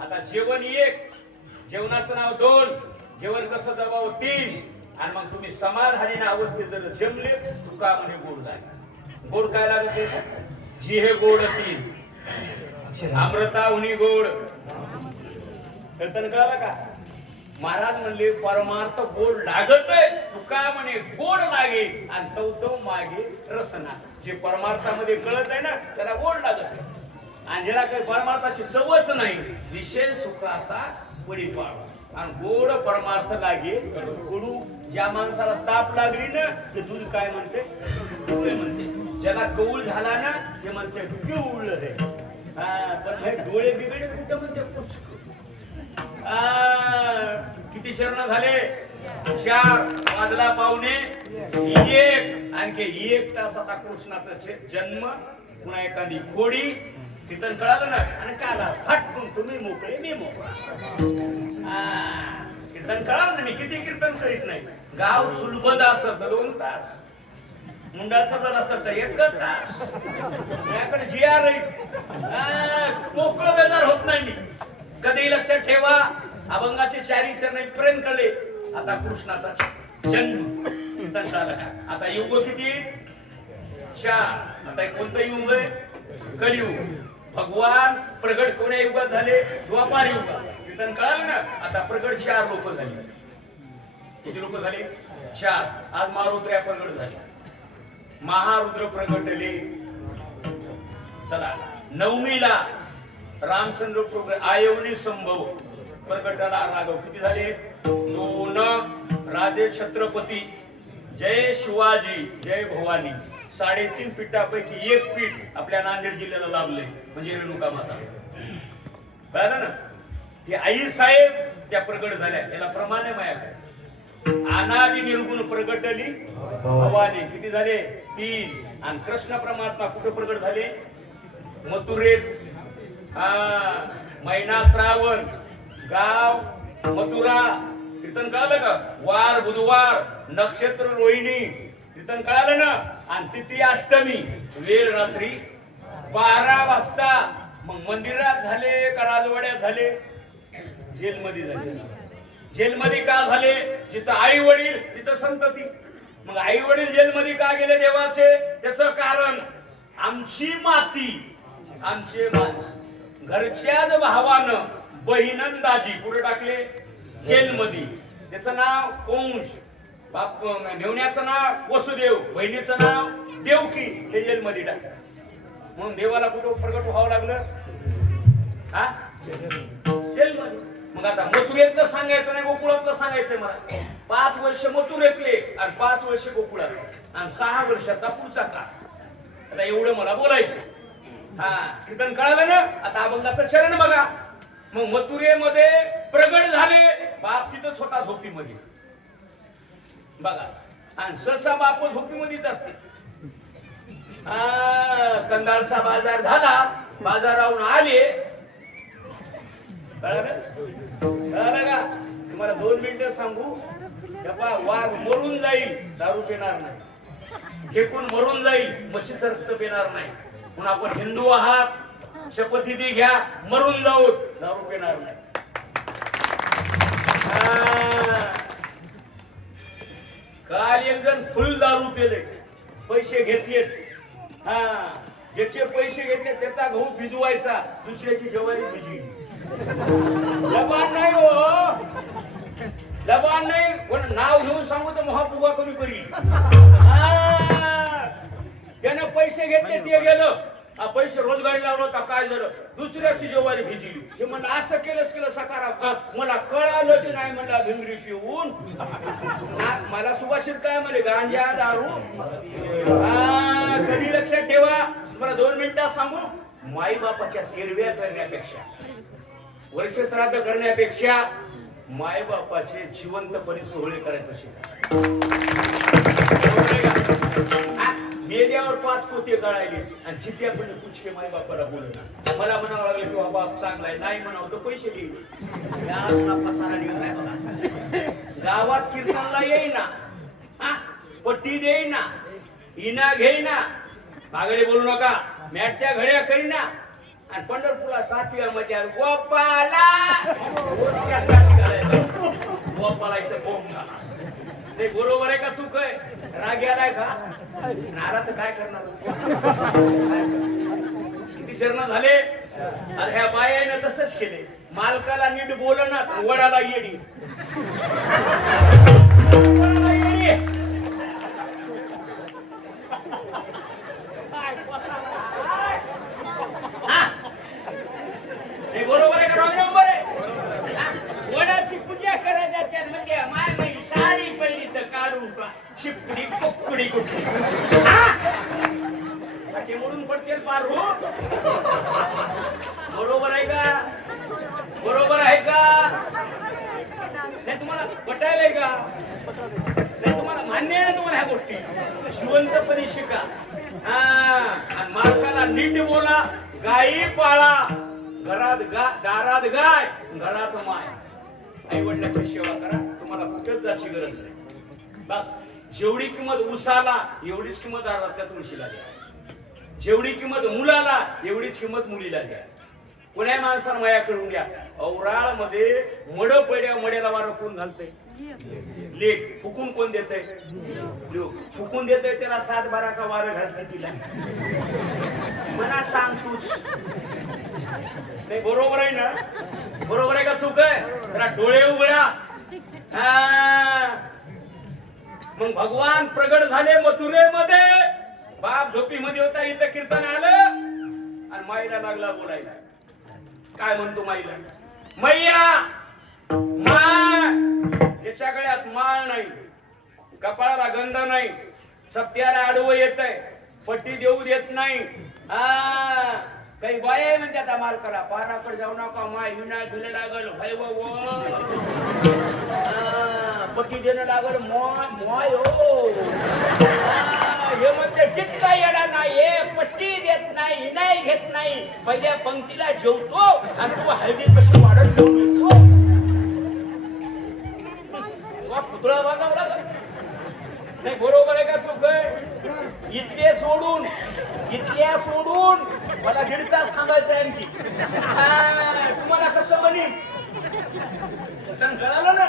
आता जेवण 1, जेवणाचं नाव 2, जेवण कसं दबाव 3. आणि मग तुम्ही समाधानी अवस्थेत जर जमले तुका म्हणे गोड जाय. गोड काय लागते, जी हे गोड 3 अमृता उनी गोड. कीर्तन कळालं का. महाराज म्हणले परमार्थ गोड लागत आहे, तुका म्हणे गोड लागे आणि तो मागे रसना. जे परमार्थामध्ये कळत आहे ना त्याला गोड लागत आहे. आणि ज्याला काही परमार्थाची चवच नाही, विषय सुखाचा पडीपाड आणि गोड परमार्थ लागे कडू. ज्या माणसाला ताप लागली ना ते दूध काय म्हणते, डोळे म्हणते. ज्याला कौल झाला ना ते म्हणते पिवळ रे. पण हे डोळे बिघडले कुठं म्हणते पुचक. किती शरण झाले, 4 वाजला पावणे 1. आणखी 1 तास आता कृष्णाचा जन्म. पुन्हा एखादी घोडी. कीर्तन कळालं ना. आणि काला फटकून तुम्ही मोकळे मी मोकळा. कीर्तन कळालं ना. मी किती कीर्तन करीत नाही. गाव सुलभद असत 2 तास, मुंडा सबला नसत 1 तास. याकडे जिया मोकळं बेजार होत नाही मी. कधी लक्षात ठेवा, अभंगाचे 4 चरण पर्यंत कळले. आता कृष्णाचा जन्म कीर्तन झालं का. आता युग किती 4. आता कोणतं युग आहे, कलियुग. भगवान प्रगट कोण्या युगात झाले, द्वापार युगात. कीर्तन कळालं ना. आता प्रगट 4 लोक झाले. किती लोक झाले, 4. आज मारुत्र्या प्रगट झाले, महारुद्र प्रगटले, चला नवमीला रामचंद्र आयवनी संभव प्रगटाला राघव किती झाले 2 राजे छत्रपती जय शिवाजी जय भवानी 3.5 पीठापैकी 1 पीठ आपल्या नांदेड जिल्ह्याला लाभले म्हणजे रेणुका माता कळलं ना. हे आई साहेब त्या प्रगट झाल्या याला प्रमाणे माया अनादि निर्गुण प्रगटली भवानी किती झाले 3. आणि कृष्ण परमात्मा कुठे प्रगट झाले मथुरेत. महिना श्रावण गाव मथुरा कीर्तन कळालं का. वार बुधवार नक्षत्र रोहिणी कीर्तन कळालं ना. आणि तिथी अष्टमी वेळ रात्री 12 वाजता. मग मंदिरात झाले का राजवाड्यात झाले जेलमध्ये झाले. जेलमध्ये का झाले जिथं आई वडील तिथं संतती. मग आई वडील जेलमध्ये का गेले देवाचे त्याचं कारण आमची माती आमचे माणस घरच्याच भावानं बहिणंदाजी कुठे टाकले जेलमध्ये. त्याचं नाव कंस बाप मेवण्याचं नाव वसुदेव बहिणीचं नाव देवकी हे जेलमध्ये टाकलं. म्हणून देवाला कुठं प्रगट व्हावं लागलं हा जेलमध्ये. मग आता मथुरेतलं सांगायचं नाही गोकुळातलं सांगायचंय मला. 5 वर्ष मथुरेतले आणि 5 वर्ष गोकुळात आणि 6 वर्षाचा पुढचा काळ. आता एवढं मला बोलायचं. कीर्तन कळालं ना. आता अभंगाचं चरण बघा. मग मथुरेमध्ये प्रगट झाले बाप तिथंच होता झोपीमध्ये बघा. आणि सहसा बाप झोपीमध्येच असते. कंदारचा बाजार झाला बाजारावरून आले कळालं का. तुम्हाला 2 मिनिटं सांगू वाघ मरून जाईल दारू पिणार नाही. फेकून मरून जाईल म्हशीचं रक्त पिणार नाही. म्हणून आपण हिंदू आहात शपथविधी घ्या मरून जाऊ दारू पिणार नाही. काल एक जण फुल दारू पेले पैसे घेतलेत. ज्याचे पैसे घेतले त्याचा गहू भिजवायचा दुसऱ्याची ज्वारी भिजली. लबान नाही हो लबान नाही. कोण नाव घेऊन सांगू तर महापुबा कमी करी. ज्यानं पैसे घेतले ते गेलं. पैसे रोजगारी लावला होता काय झालं दुसऱ्याची ज्वारी भिजली. हे म्हणलं असं केलं सकारात्मक मला कळालंच नाही म्हणलं भिंगरी पिऊन. मला सुभाषित काय म्हणे गांजा दारू. कधी लक्षात ठेवा. तुम्हाला 2 मिनिटात सांगू. माई बापाच्या तेरव्या करण्यापेक्षा वर्ष श्राद्ध करण्यापेक्षा माय बापाचे जिवंतपणे सोहळे करायचं शिका. मेल्यावर 5 पोते गळायले आणि जित्यापणे पुचके माय बापाला बोलणार. मला म्हणावं लागलं किंवा बाप चांगला आहे नाही म्हणावं तर पैसे देईल. पसारा निघालाय बघा. गावात कीर्तनला येईना पट्टी देईना इना घेईना मागडे बोलू नका मॅटच्या घड्या करीना. आणि पंढरपूरला 7व्या मध्ये गोपाला गोपाला इथं बोंब झाला. ते बरोबर आहे का चूक आहे. राग आलाय का नारा तर काय करणार. किती चरण झाले. अरे ह्या बायाने तसंच केले. मालकाला नीट बोलना वडाला येडी. बरोबर आहे का बरोबर आहे. वडाची पूजा करायच्या त्यात म्हणजे माय बाई साडी पहिली तर काढून शिपडी कुकडी कुठली ते म्हणून पडते पारू. बरोबर आहे का बरोबर आहे का नाही. तुम्हाला पटायलाय का नाही. तुम्हाला मान्य आहे ना तुम्हाला ह्या गोष्टी. जिवंतपणे शिका. आणि मालकाला नीट बोला. गायी पाळा घरात दारात गाय घरात माय. आई वडिलांची सेवा करा. तुम्हाला कुठेच जायची गरज नाही. बस जेवढी किंमत उसाला एवढीच किंमत दारातल्या तुळशीला द्या. जेवढी किंमत मुलाला एवढीच किंमत मुलीला द्या. कोण्या माणसाला माया करून द्या. औराळ मध्ये मड पड्या मड्याला वारं कोण घालतंय लेख. फुकून कोण देतय लोक. फुकून देतय त्याला 7-12 का वारं घालतंय तिला. मना सांग तूच नाही. बरोबर आहे ना बरोबर आहे का चूक आहे. त्याला डोळे उघडा. मग भगवान प्रगट झाले मथुरेमध्ये. बाप झोपीमध्ये होता इथं कीर्तन आलं आणि माईला लागला बोलायला. काय म्हणतो माईला? मैया माय, ज्याच्या गळ्यात माळ नाही, कपाळाला गंध नाही, सप्त्याला आडवं येत आहे, पट्टी देऊ देत नाही, काही बाय म्हणते आता माल करा, पाराकडे जाऊ नका, माय विना धुले लागल, भाई पट्टी देणं लागल, मॉय हो. हे म्हणते जितका येडा नाही, पट्टी देत नाही, इनाई घेत नाही, पहिल्या पंक्तीला जेवतो आणि तू हळदी कशी वाढत घेऊन येतो. पुतळा बांधावला नाही, बरोबर आहे का चुक आहे? इथल्या सोडून मला 1.5 तास थांबायचं आहे आणखी. तुम्हाला कसं म्हणेन कळालं ना?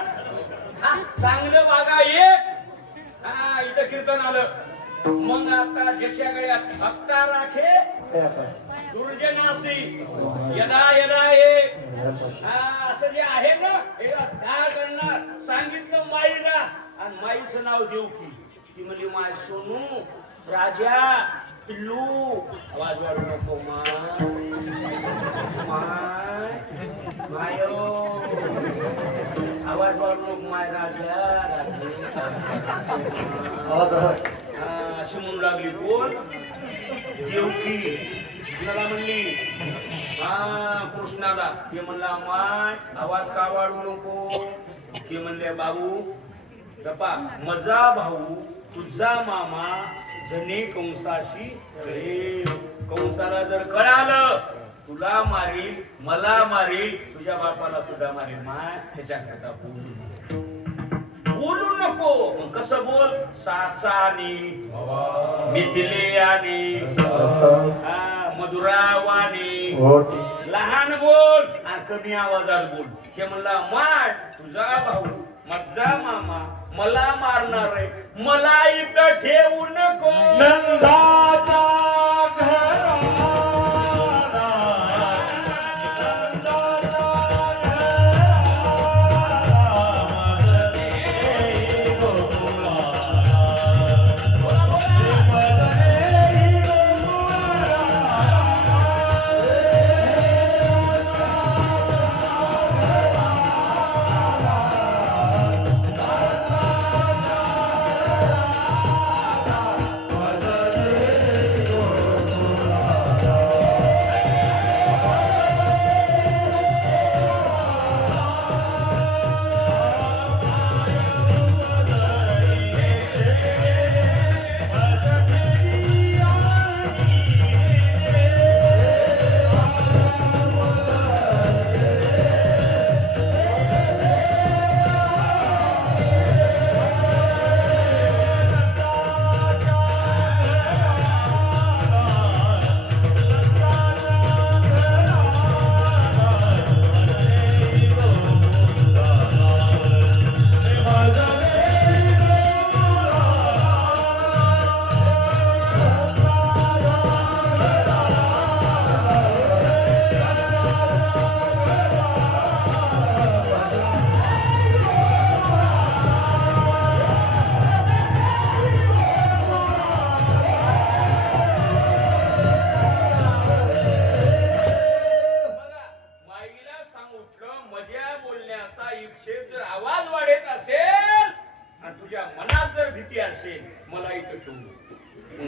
चांगलं वागा एक. इथं कीर्तन आलं. मग आता ज्याच्या गळ्यात हक्का राखे दुर्जनासी यदा यदा हे असं जे आहे ना, हे सहा करणार. सांगितलं माईला आणि माईचं नाव देवकी. ती म्हणली माय सोनू राजा पिल्लू, आवाज वाढू नको माय मायो, आवाज वाढू नको माय राजा अशी म्हणू लागली. कोण? देवकी. कुणाला म्हणली? कृष्णाला. ते म्हणला माय आवाज का वाढू नको. ते म्हणले बाबू गप्पा, मजा भाऊ तुझा मामा जने कंसाशी कळेल. कंसाला जर कळालं तुला मारील, मला मारील, तुझ्या बापाला सुद्धा मारील. माय त्याच्याकरता बोलू नको. कसं बोल? साचानी मिथिलेयानी मधुरावानी लहान बोल आणि कमी आवाजात बोल. हे म्हणला माय तुझा भाऊ माझा मामा मला मारणार आहे, मला इथं ठेवू नको. नंदाचा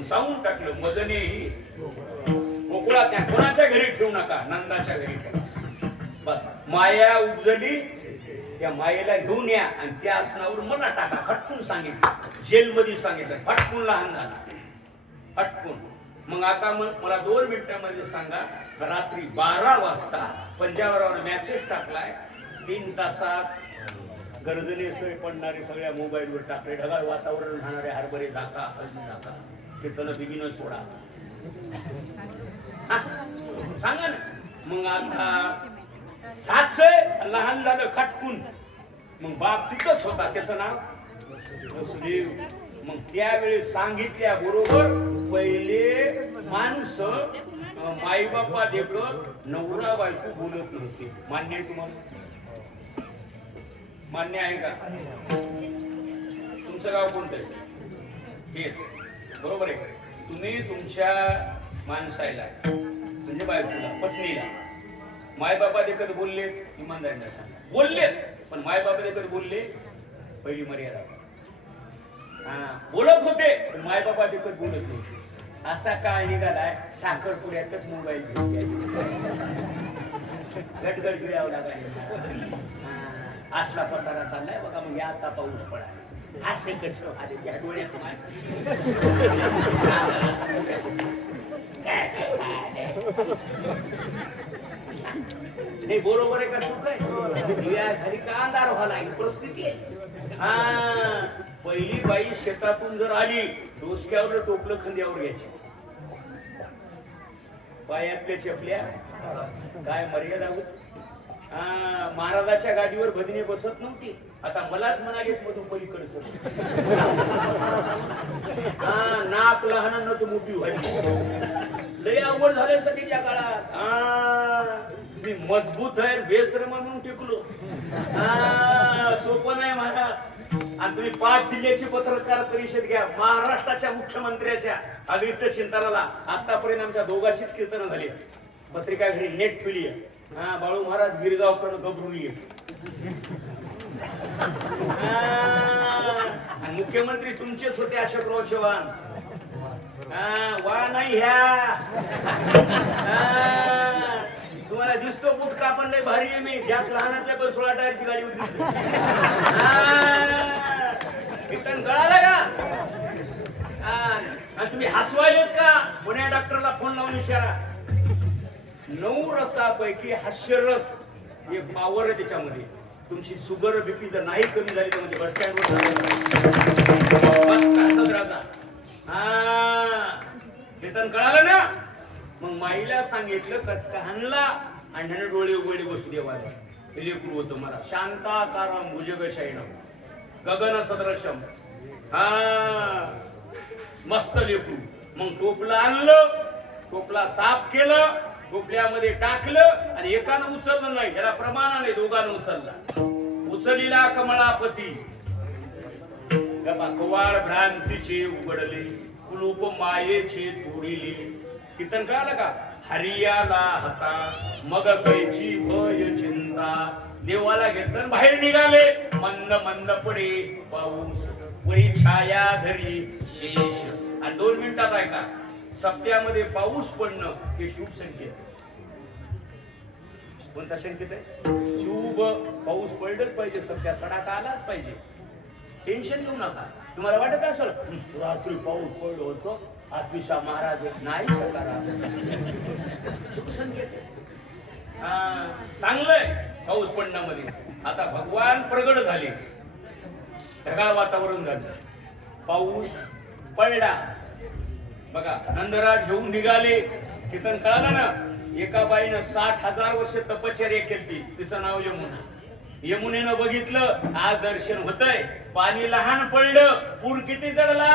सांगून टाकलं. मदने गोकुळात त्या कोणाच्या घरी ठेवू नका, नंदाच्या घरी ठेवा. बस माया उपजली, त्या मायेला घेऊन या आणि त्या आसनावर मला टाका. फटकून सांगितलं, जेल मध्ये सांगितलं, फटकून लहान झाला, फटकून. मग आता मला 2 मिनिटांमध्ये सांगा, रात्री 12 वाजता पंजाबरावर मॅसेज टाकलाय, 3 तासात गरजने सोय पडणारे सगळ्या मोबाईलवर टाकले, ढगाळ वातावरण राहणारे हरभरे झाका, हळदी झाका, कीर्तन बिगिन सोडा. सांगा ना. मग आता सातशे लहान झालं खटकून. मग बाप तिथंच होता, त्याचं नाव वसुदेव. मग त्यावेळेस सांगितल्या बरोबर पहिले माणसं माई बापा देखत नवरा बायको बोलत नव्हते. मान्य आहे तुम्हाला? मान्य आहे का? तुमचं गाव कोणतं आहे? हेच बरोबर आहे. तुम्ही तुमच्या माणसाला म्हणजे बायकोला, पत्नीला. मायबापा देखत बोलले, इमानदारीने सांगा, बोलले, पण मायबापा देखत बोलले, पहिली मर्यादा. बोलत होते पण मायबापा देखत बोलत नव्हते. असा काळ निघालाय, साखरपुड्यातच मोबाईल गटगट गिळावं लागायला. असला पसारा चाललाय बघा. मग या आता पाऊस पडाय असे कसं आले त्या डोळ्यात नाही. बरोबर आहे का चूक आहे? घरी का अंधार व्हायला ही परिस्थिती आहे. पहिली बाई शेतातून जर आली, डोसक्यावर टोपलं खांद्यावर घ्यायची, पायातल्या चपल्या, काय मर्यादा होती. महाराजाच्या गादीवर भजनी बसत नव्हती. आता मलाच म्हणालेच मधून पलीकडे सर नाक लहान न तर मोठी व्हायची. लय अवघड झाले सध्याच्या काळात. मी मजबूत आहे बेस्त्र म्हणून टिकलो. सोपं नाही महाराज. आणि तुम्ही 5 जिल्ह्याची पत्रकार परिषद घ्या. महाराष्ट्राच्या मुख्यमंत्र्याच्या अभिष्ट चिंतनाला आतापर्यंत आमच्या दोघांचीच कीर्तन झाली. पत्रिका घरी नेट ठेवली आहे. बाळू महाराज गिरगावकर गबरुली. मुख्यमंत्री तुमचेच होते अशोकराव चव्हाण. वा नाही ह्या तुम्हाला दिसतो बुटका पण लय भारी आहे. मी ज्यात लहानातल्या पण 16 टायरची गाडी होती. कीर्तन कळालं का? आणि तुम्ही हसवायलेत का? पुण्या डॉक्टरला फोन लावून विचारा. 9 रसापैकी हास्यरस हे पावर आहे त्याच्यामध्ये. तुमची शुगर बीपी जर नाही कमी झाली तर म्हणजे बस स्टँडवर कीर्तन कळालं ना? मग माईला सांगितलं कचका हाणला आणि ह्याने डोळे उघडे बसू देवाला. लेकरू होतं मला. शांताकारम भुजगशयनम गगन सदृशम. मस्त लेकरू. मग टोपलं आणलं, टोपला साफ केलं, टोपल्यामध्ये टाकलं आणि एकानं उचललं नाही, त्याला प्रमाणाने दोघांना उचलला. उचलीला कमळापती. कवाड भ्रांतीचे उघडले, कुलूप मायेचे तोडिले. कीर्तन कळालं का? हरियाला हाता मग कैची भय चिंता. देवाला घेतलं बाहेर निघाले. मंद मंद पडे पाऊस, वरी छाया धरी शेष. आणि 2 मिनिटात ऐका, सप्त्यामध्ये पाऊस पडणं हे शुभ संकेत. कोणता संकेत आहे? शुभ. पाऊस पडलंच पाहिजे. सध्या सडाका आलाच पाहिजे. टेन्शन घेऊ नका. तुम्हाला वाटत असेल रात्री पाऊस पडलं होतं, आत्मिशा महाराज नाही सकारा. शुभ संकेत. चांगलंय पाऊस पडण्यामध्ये. आता भगवान प्रगट झाले, ढगाळ वातावरण झालं, पाऊस पडला. बघा नंदराज घेऊन निघाले. कीर्तन कळालं ना? एका बाईनं 60,000 वर्ष तपश्चर्या केली. तिचं नाव यमुना. यमुनेनं बघितलं आज दर्शन होतंय. पाणी लहान पडलं, पूर किती चढला.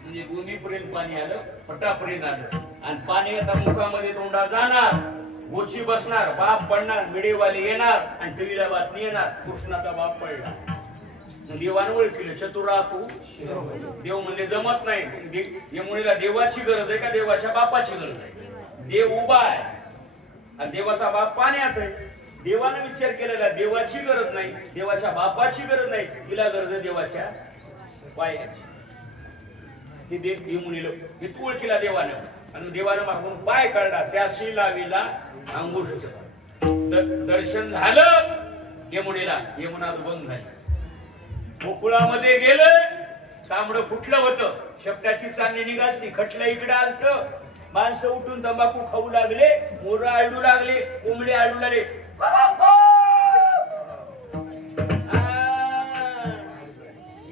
म्हणजे दोन्हीपर्यंत पाणी आलं, फटापर्यंत आलं. आणि पाणी आता मुखामध्ये तोंडा जाणार, गोची बसणार, बाप पडणार, मिडेवाले येणार आणि टीव्हीला बातमी येणार कृष्णाचा बाप पडला. देवानं ओळखलं चतुरा तू. देव म्हणले जमत नाही. यमुनेला देवाची गरज आहे का देवाच्या बापाची गरज आहे? देव उभा आहे आणि देवाचा बाप पाण्यात आहे. देवानं विचार केलेला देवाची गरज नाही, देवाच्या बापाची गरज नाही, तिला गरज आहे देवाच्या पायाची. यमुनीला तूळ केला देवानं आणि देवानं मागून पाय काढला, त्याशी लावीला अंगुष्ठ. दर्शन झालं यमुनीला, यमुना बंद झाली. गोकुळामध्ये गेलं, तांबडं फुटलं होतं, शेपटाची चांदणी निघालती, खटलं इकडे आलत, माणसं उठून तंबाखू खाऊ लागले, मोर आळू लागले, कोंबडे आळू लागले.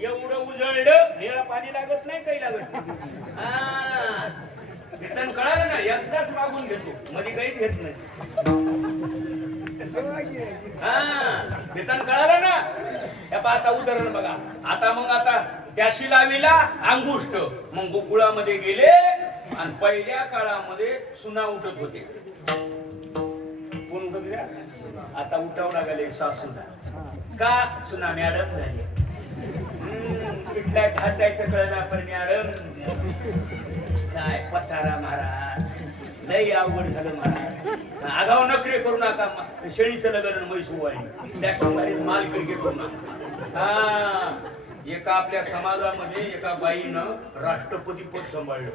एवढं उजळलं, निळा पाणी लागत नाही, काही लागत कीर्तन कळालं ना, एकदाच मागून घेतो, मध्ये काहीच घेत नाही. कीर्तन कळालं ना. आता उदाहरण बघा. आता त्याशी लावीला अंगुष्ठ. मग गोकुळामध्ये गेले आणि पहिल्या काळामध्ये सुना उठत होते. कोण उठत? आता उठावं लागले सासूला. का? सुना मॅडम झाली. कुठल्या घाटायचं कळना पण मॅडम काय पसारा महाराज, लई अवघड झालं महाराज. आगाव नखरे करू नका. शेळीचं लग्न म्हैस उवाळी त्या माल किडके करू नका. एका आपल्या समाजामध्ये एका बाईनं राष्ट्रपती पद सांभाळलं,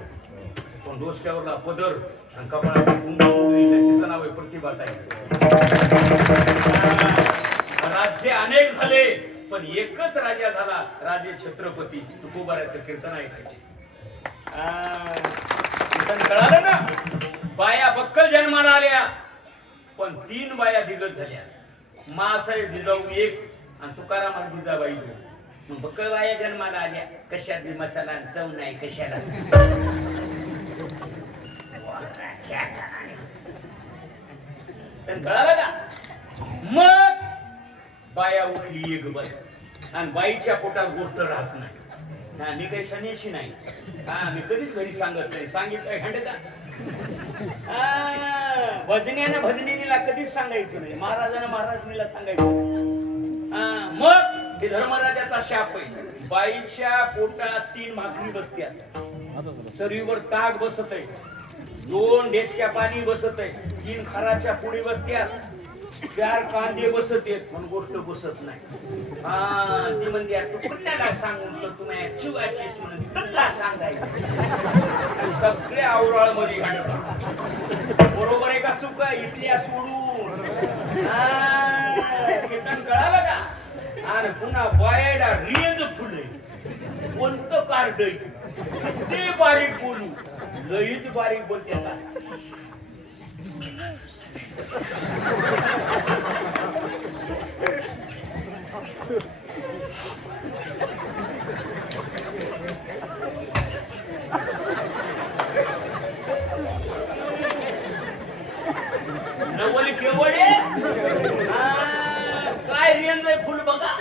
पण डोसक्यावरला पदर आणि कपाळात तिचं नाव आहे प्रतिभाताई. राज्य अनेक झाले पण एकच राजा झाला, राजे छत्रपती. तुकोबाराचं कीर्तन ऐकायचे. कीर्तन कळालं ना. बाया बक्कल जन्माला आल्या पण 3 बाया दिग्गज झाल्या. मासाहेब जिजाऊ एक आणि तुकाराम जिजाबाई 2. बक्कल बाया जन्माला आल्या, कशात बी मसाला चव नाही कशाला. कळालं का. मग बाया उठली एक बस आणि बाईच्या पोटात गोष्ट राहत नाही. मी काही सन्यासी नाही, मी कधीच घरी सांगत नाही. सांगितलं हंडका भजन्यानं भजनीला कधीच सांगायचं नाही, महाराजांना महाराजनीला सांगायचं. मग हे धर्मराजाचा शाप आहे. बाईच्या पोटात 3 भाकरी बसत्यात, चरीवर ताक बसत आहे, 2 डेचक्या पाणी बसत आहे, 3 खाराच्या पुडी बसत्यात, 4 कांदे बसत आहेत, पण गोष्ट बसत नाही. ती म्हणते तू कुणाला सांगून तर तुम्ही शिवाचीस म्हणून तुला सांगायचं. सगळे आवराळ मध्ये घालतात. बरोबर आहे का चुका? इथल्या सोडून कीर्तन कळालं का. आणि पुन्हा बायडा रेंज फुले, कोणतं कार्ड ते बारीक बोलू, लईच बारीक बोलते. नवली केवढे काय रेंज आहे फुल बघा.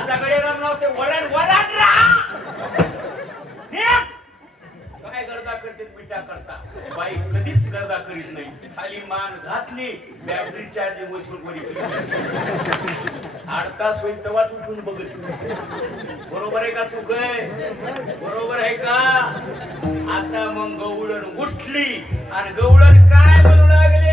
आता गडेराम नाव ते वरण वरण काय गर्दा करते पिठा करता. बाई कधीच गर्दा करीत नाही. खाली मान घातली, बॅटरी चार्जिंग वरी 8 तास होईल तेव्हाच उठून बघत. बरोबर आहे का चुक आहे? बरोबर आहे का. आता मग गवळण उठली आणि गवळण काय म्हणू लागले.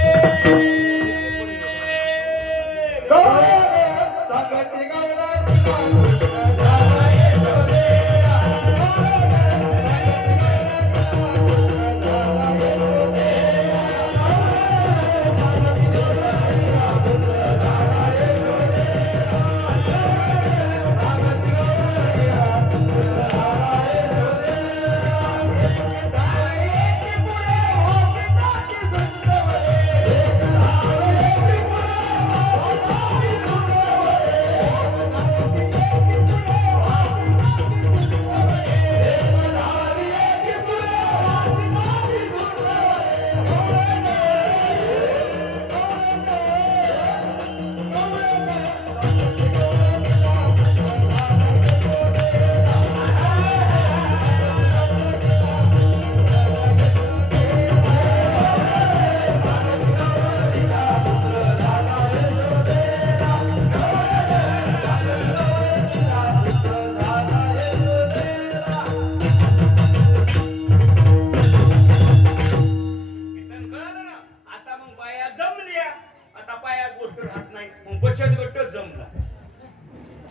बचत गट जमला.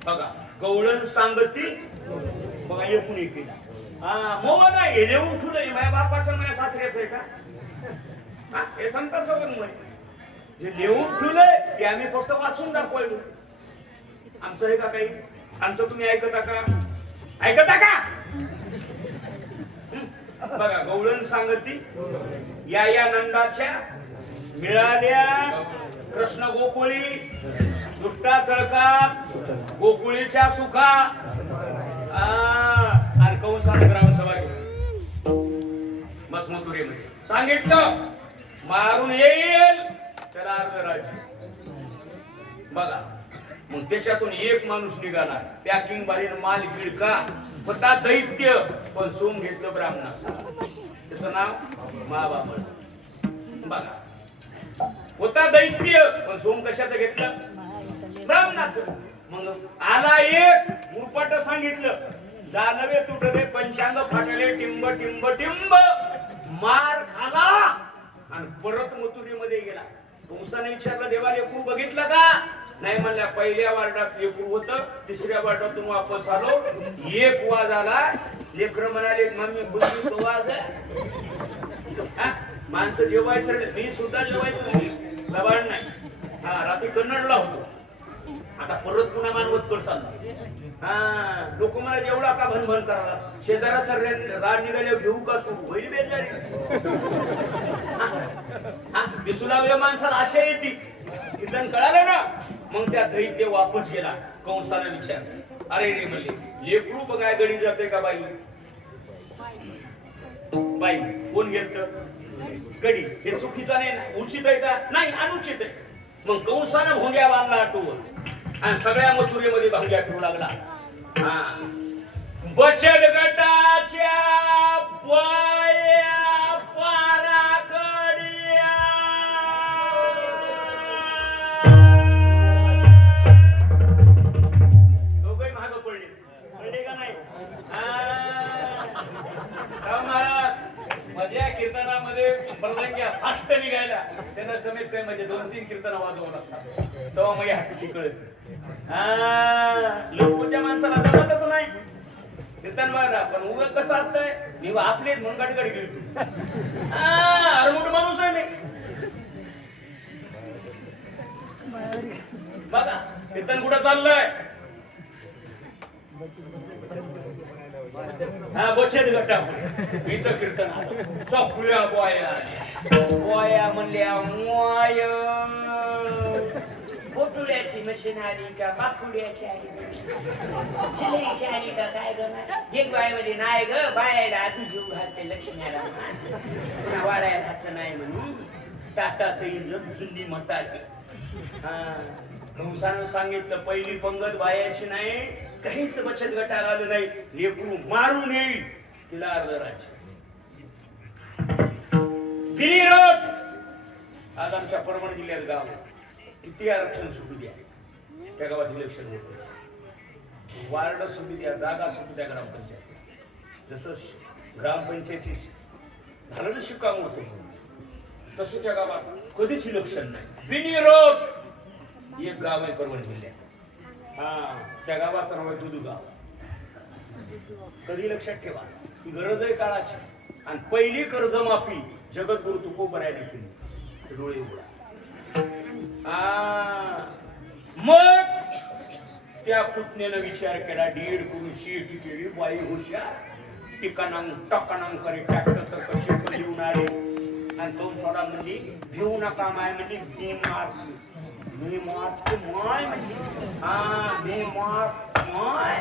बघा गवळण सांगती बघा एकूण एकीला. हा मोह नाही हे लिहून ठेवलंय माझ्या बापाचं माझ्या सासऱ्याचं आहे का? हा हे संतांचं पण म्हणे जे लिहून ठेवलंय ते आम्ही फक्त वाचून दाखवायलो. आमचं आहे का काही? आमचं तुम्ही ऐकता का? ऐकता का? बघा गवळण सांगती या नंदाच्या मिळाल्या कृष्ण गोकुळी दुष्टा चळका गोकुळीच्या सुखा आणि कंसाने ग्रामसभा घेतली बस मथुरेमध्ये. सांगितलं मारून येईल त्याला अर्ध राज्य. बघा मग त्याच्यातून एक माणूस निघाला पॅकिंग बारीन माल गिळका होता दैत्य पण सोम घेतलं ब्राह्मणाचा. त्याचं नाव महाबाबळ. बघा होता दैत्य पण सोम कशाचं घेतलं? ब्राह्मणाचं. मग आला एक मुरपट सांगितलं जानवे तुटले पंचांग फाटले टिंब टिंब टिंब मार खाला आणि परत मथुरेमध्ये गेला. कंसाने विचारलं देवा लेकरू बघितलं का? नाही म्हणल्या पहिल्या वार्डात लेकरू होतं तिसऱ्या वार्डातून वापस आलो एक वाज आला. लेकर म्हणाले मम्मी बुद्धी तो वाज आहे. माणसं जेवायचं मी सुद्धा जेवायचं नाही लबाड नाही. हा रात्री कन्नडला होतो आता परत पुन्हा मानवत कर चालला. हा लोक मला एवढा का भनभन करायला शेजाराचा राड निघाल्यावर घेऊ का सुरू होईल बेजारी. दिसू लागल्या माणसाला आशा येते कीर्तन कळालं ना. मग त्या दैत्य वापस गेला. कंसाला विचार अरे रे म्हणले लेकरू बघाय गडी जाते का बाई? बाई कोण घेत गडी? हे चुकीचं नाही ना उचित आहे का? नाही अनुचित आहे. मग कंसानं भोंग्या बांधला आटूवर आणि सगळ्या मथुरेमध्ये भांग्या ठेवू लागला. हा बचत गटाच्या बाया पाराकडीया दोघे मागं पडले. पडले का नाही? माझ्या कीर्तनामध्ये मृदंग्या फास्ट निघायला त्यांना कमीत कमी म्हणजे 2-3 कीर्तन वाजवू लागतात तेव्हा मग हात कळत. लोकच्या माणसाला जमतच नाही कीर्तन बघा. पण उगत कसं असतंय मी आपलेच म्हणून गडगड गेलो. अरमुट माणूस आहे मी. बघा कीर्तन कुठं चाललंय? हा बचत गटा इथं कीर्तन आलं. सगळ्या बोया म्हणल्या मोय बोटुड्याची मशीन आली का बाकुड्याची आली चिलेची आली का काय ग? एक बायमध्ये नाही ग बायाला आधी जीव घालते लक्ष्मीला पुन्हा वाढायला हाचं नाही म्हणून टाटाचं इंजन जुनी म्हणतात. हा कंसानं सांगितलं पहिली पंगत बायाची नाही काहीच बचत गटाला आलं नाही. लेकरू मारून येईल तिला अर्ध राज्य. गिरिरोध आज आमच्या परभणी जिल्ह्यात गाव किती आरक्षण सुटू द्या त्या गावात इलेक्शन होत. वार्ड सुटू द्या जागा सुटू द्या ग्रामपंचायत. जसं ग्रामपंचायती झालं ना शिक्कामोर्तब तसं त्या गावात कधीच इलेक्शन नाही बिनविरोध. एक गाव आहे परभणी जिल्ह्यात. हा त्या गावाचं नाव आहे दुधगाव. कधी लक्षात ठेवा ही गरज आहे काळाची. आणि पहिली कर्जमाफी जगद्गुरु तुकोबरायाने केली. डोळे उघडा. मग त्या पुतण्यानं विचार केला 1.5 करून शेती केली बाई हुशार टिकाणांग टकाणांग करे ट्रॅक्टर कशी लिहून आले. आणि तो सोडा म्हणजे भिवू नका माय म्हणजे मी मारतो माय म्हणजे मी मार माय.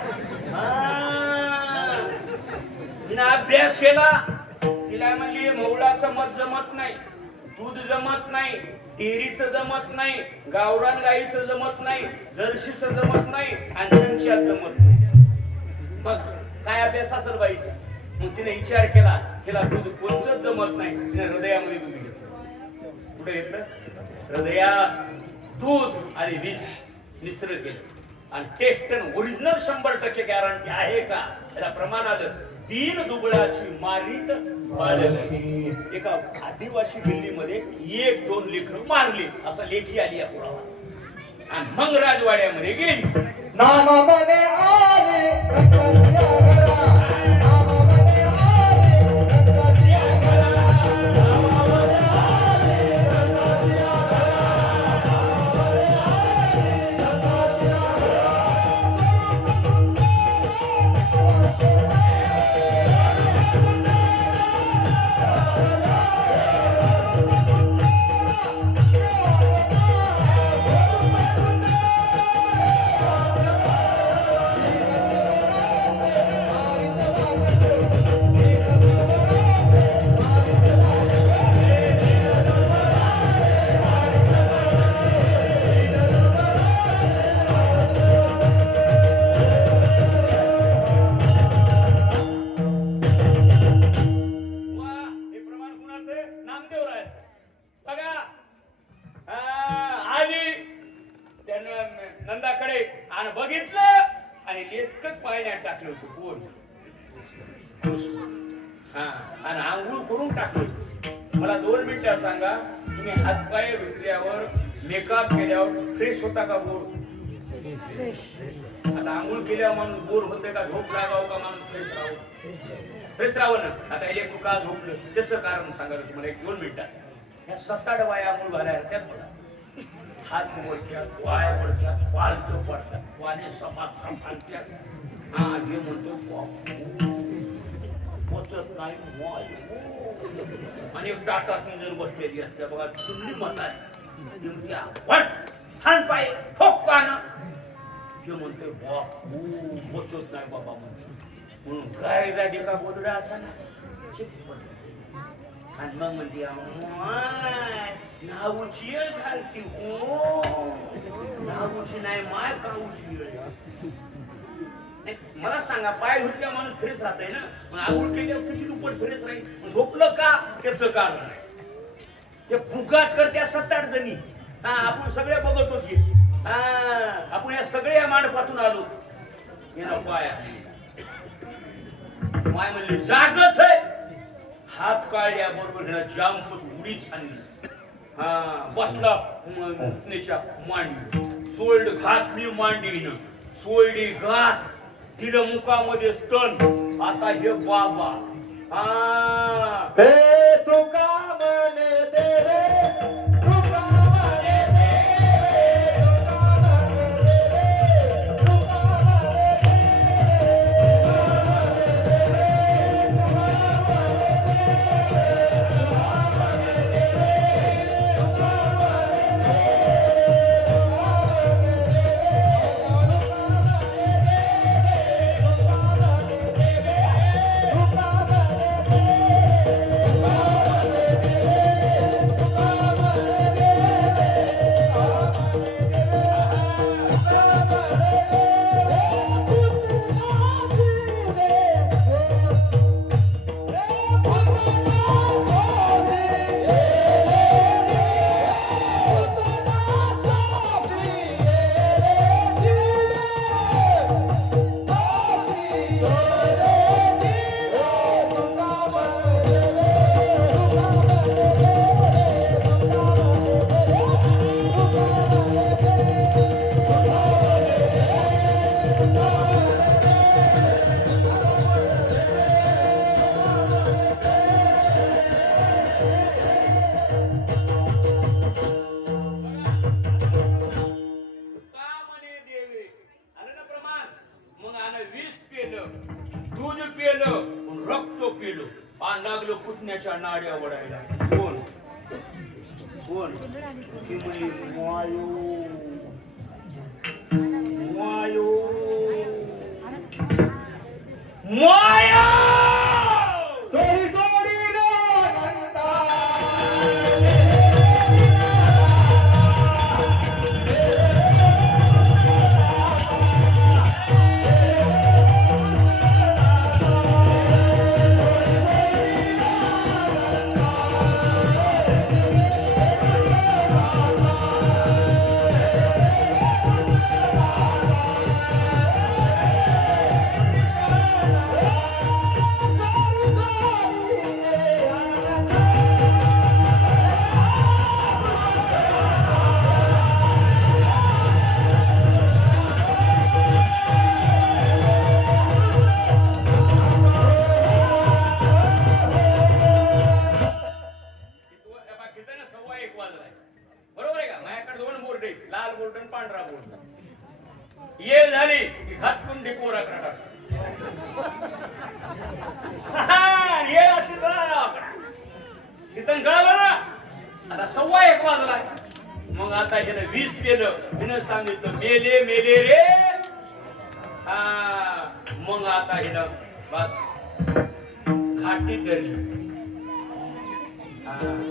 तिने अभ्यास केला. तिला म्हणजे मौलाचं मत जमत नाही दूध जमत नाही डेअरीचं जमत नाही गावरान गाईचं जमत नाही जर्शीचं जमत नाही आणि संचात जमत नाही. बघ काय अभ्यास असेल बाईचा. मग तिने विचार केला तिला दूध कोणचंच जमत नाही. तिने हृदयामध्ये दूध घेतलं. कुठे घेतलं? हृदयात दूध आणि विष मिश्र केलं आणि टेस्ट ओरिजिनल 100% गॅरंटी आहे का त्याला प्रमाण आलं. 3 दुबळाची मारीत बाळगली. एका आदिवासी दिल्लीमध्ये 1-2 लेकरं मारली असं लेखी आली या पुरावा. आणि मग राजवाड्यामध्ये गेली. नाम म्हणे आले रंगाच्या घरा, नाम म्हणे आले रंगाच्या घरा, नाम म्हणे आले रंगाच्या घरा, नाम म्हणे आले रंगाच्या घरा. वा, हे प्रमाण कुणाचं? नामदेवरायाचं. बघा, आली त्यानं नंदाकडे आणि बघितलं आणि एकच पाण्यात टाकलं होतं कोण. हा, आणि आंघोळ करून टाकलं होतं. मला 2 मिनिटं सांगा, तुम्ही हातपाय धुतल्यावर मेकअप केल्यावर फ्रेश होता का बोर? आता आंघोळ केल्यावर माणूस बोर होते का? झोप लागावं का माणूस फ्रेश राहावं? फ्रेश राहावं ना. आता एक का झोपलं त्याचं कारण सांगा तुम्हाला 1-2 मिनिटात. या 7-8 बाया आंघोळ घालायला त्यात बघा, हात मोडत्यात, पाय पडतात, पालत पडतात, पाने समाज सांभाळत्यात. हा, जे म्हणतो पोचत नाही वाय. आणि एक टाटातून जर बसलेली असते बघा, तुम्ही मत आहे हान पाय ठोकानं जे म्हणते बापू पोचत नाही बाबा म्हणते. म्हणून काय गाडी का बोलला असा ना आणि मग म्हणते नाऊची घालती हो, नाऊची नाही माय काऊची. मला सांगा, पाय धुतल्या माणूस फ्रेश राहतय ना, मग आंघोळ केल्यावर किती दुप्पट फ्रेश राहील? झोपलं का त्याचं कारण आहे. ते फुगाच करत्या 7-8 जणी. हा, आपण सगळे बघत होती. हा, आपण या सगळ्या मांडपातून आलो. येणं पाय माय म्हणले जागच आहे. हात काढल्या बरोबर जामपत उडी छानली. हा, बसला मुतनेच्या मांडी, सोल्ड घातली मांडीनं, सोयडी गाठ तिला मुखामध्ये स्तन. आता हे बाबा हा हे तुका म्हणे देवे, तुका म्हणे देवे, तुका म्हणे देवे, तुका म्हणे दूध पेलं, रक्त पेलं, आणि लागलं पुतण्याच्या नाड्या वडायला. कोण कोण? ती म्हणे मायो मायो माया. सोडी सोडी नंदा. ये झाली की घातकुंडी पोराकडे टाक. ये तिथं कळालं ना. आता 1:15 वाजलाय. मग आता हिनं 20 पेलं. हिनं सांगितलं मेले मेले रे. मग आता हिनं बस घाटी धरली.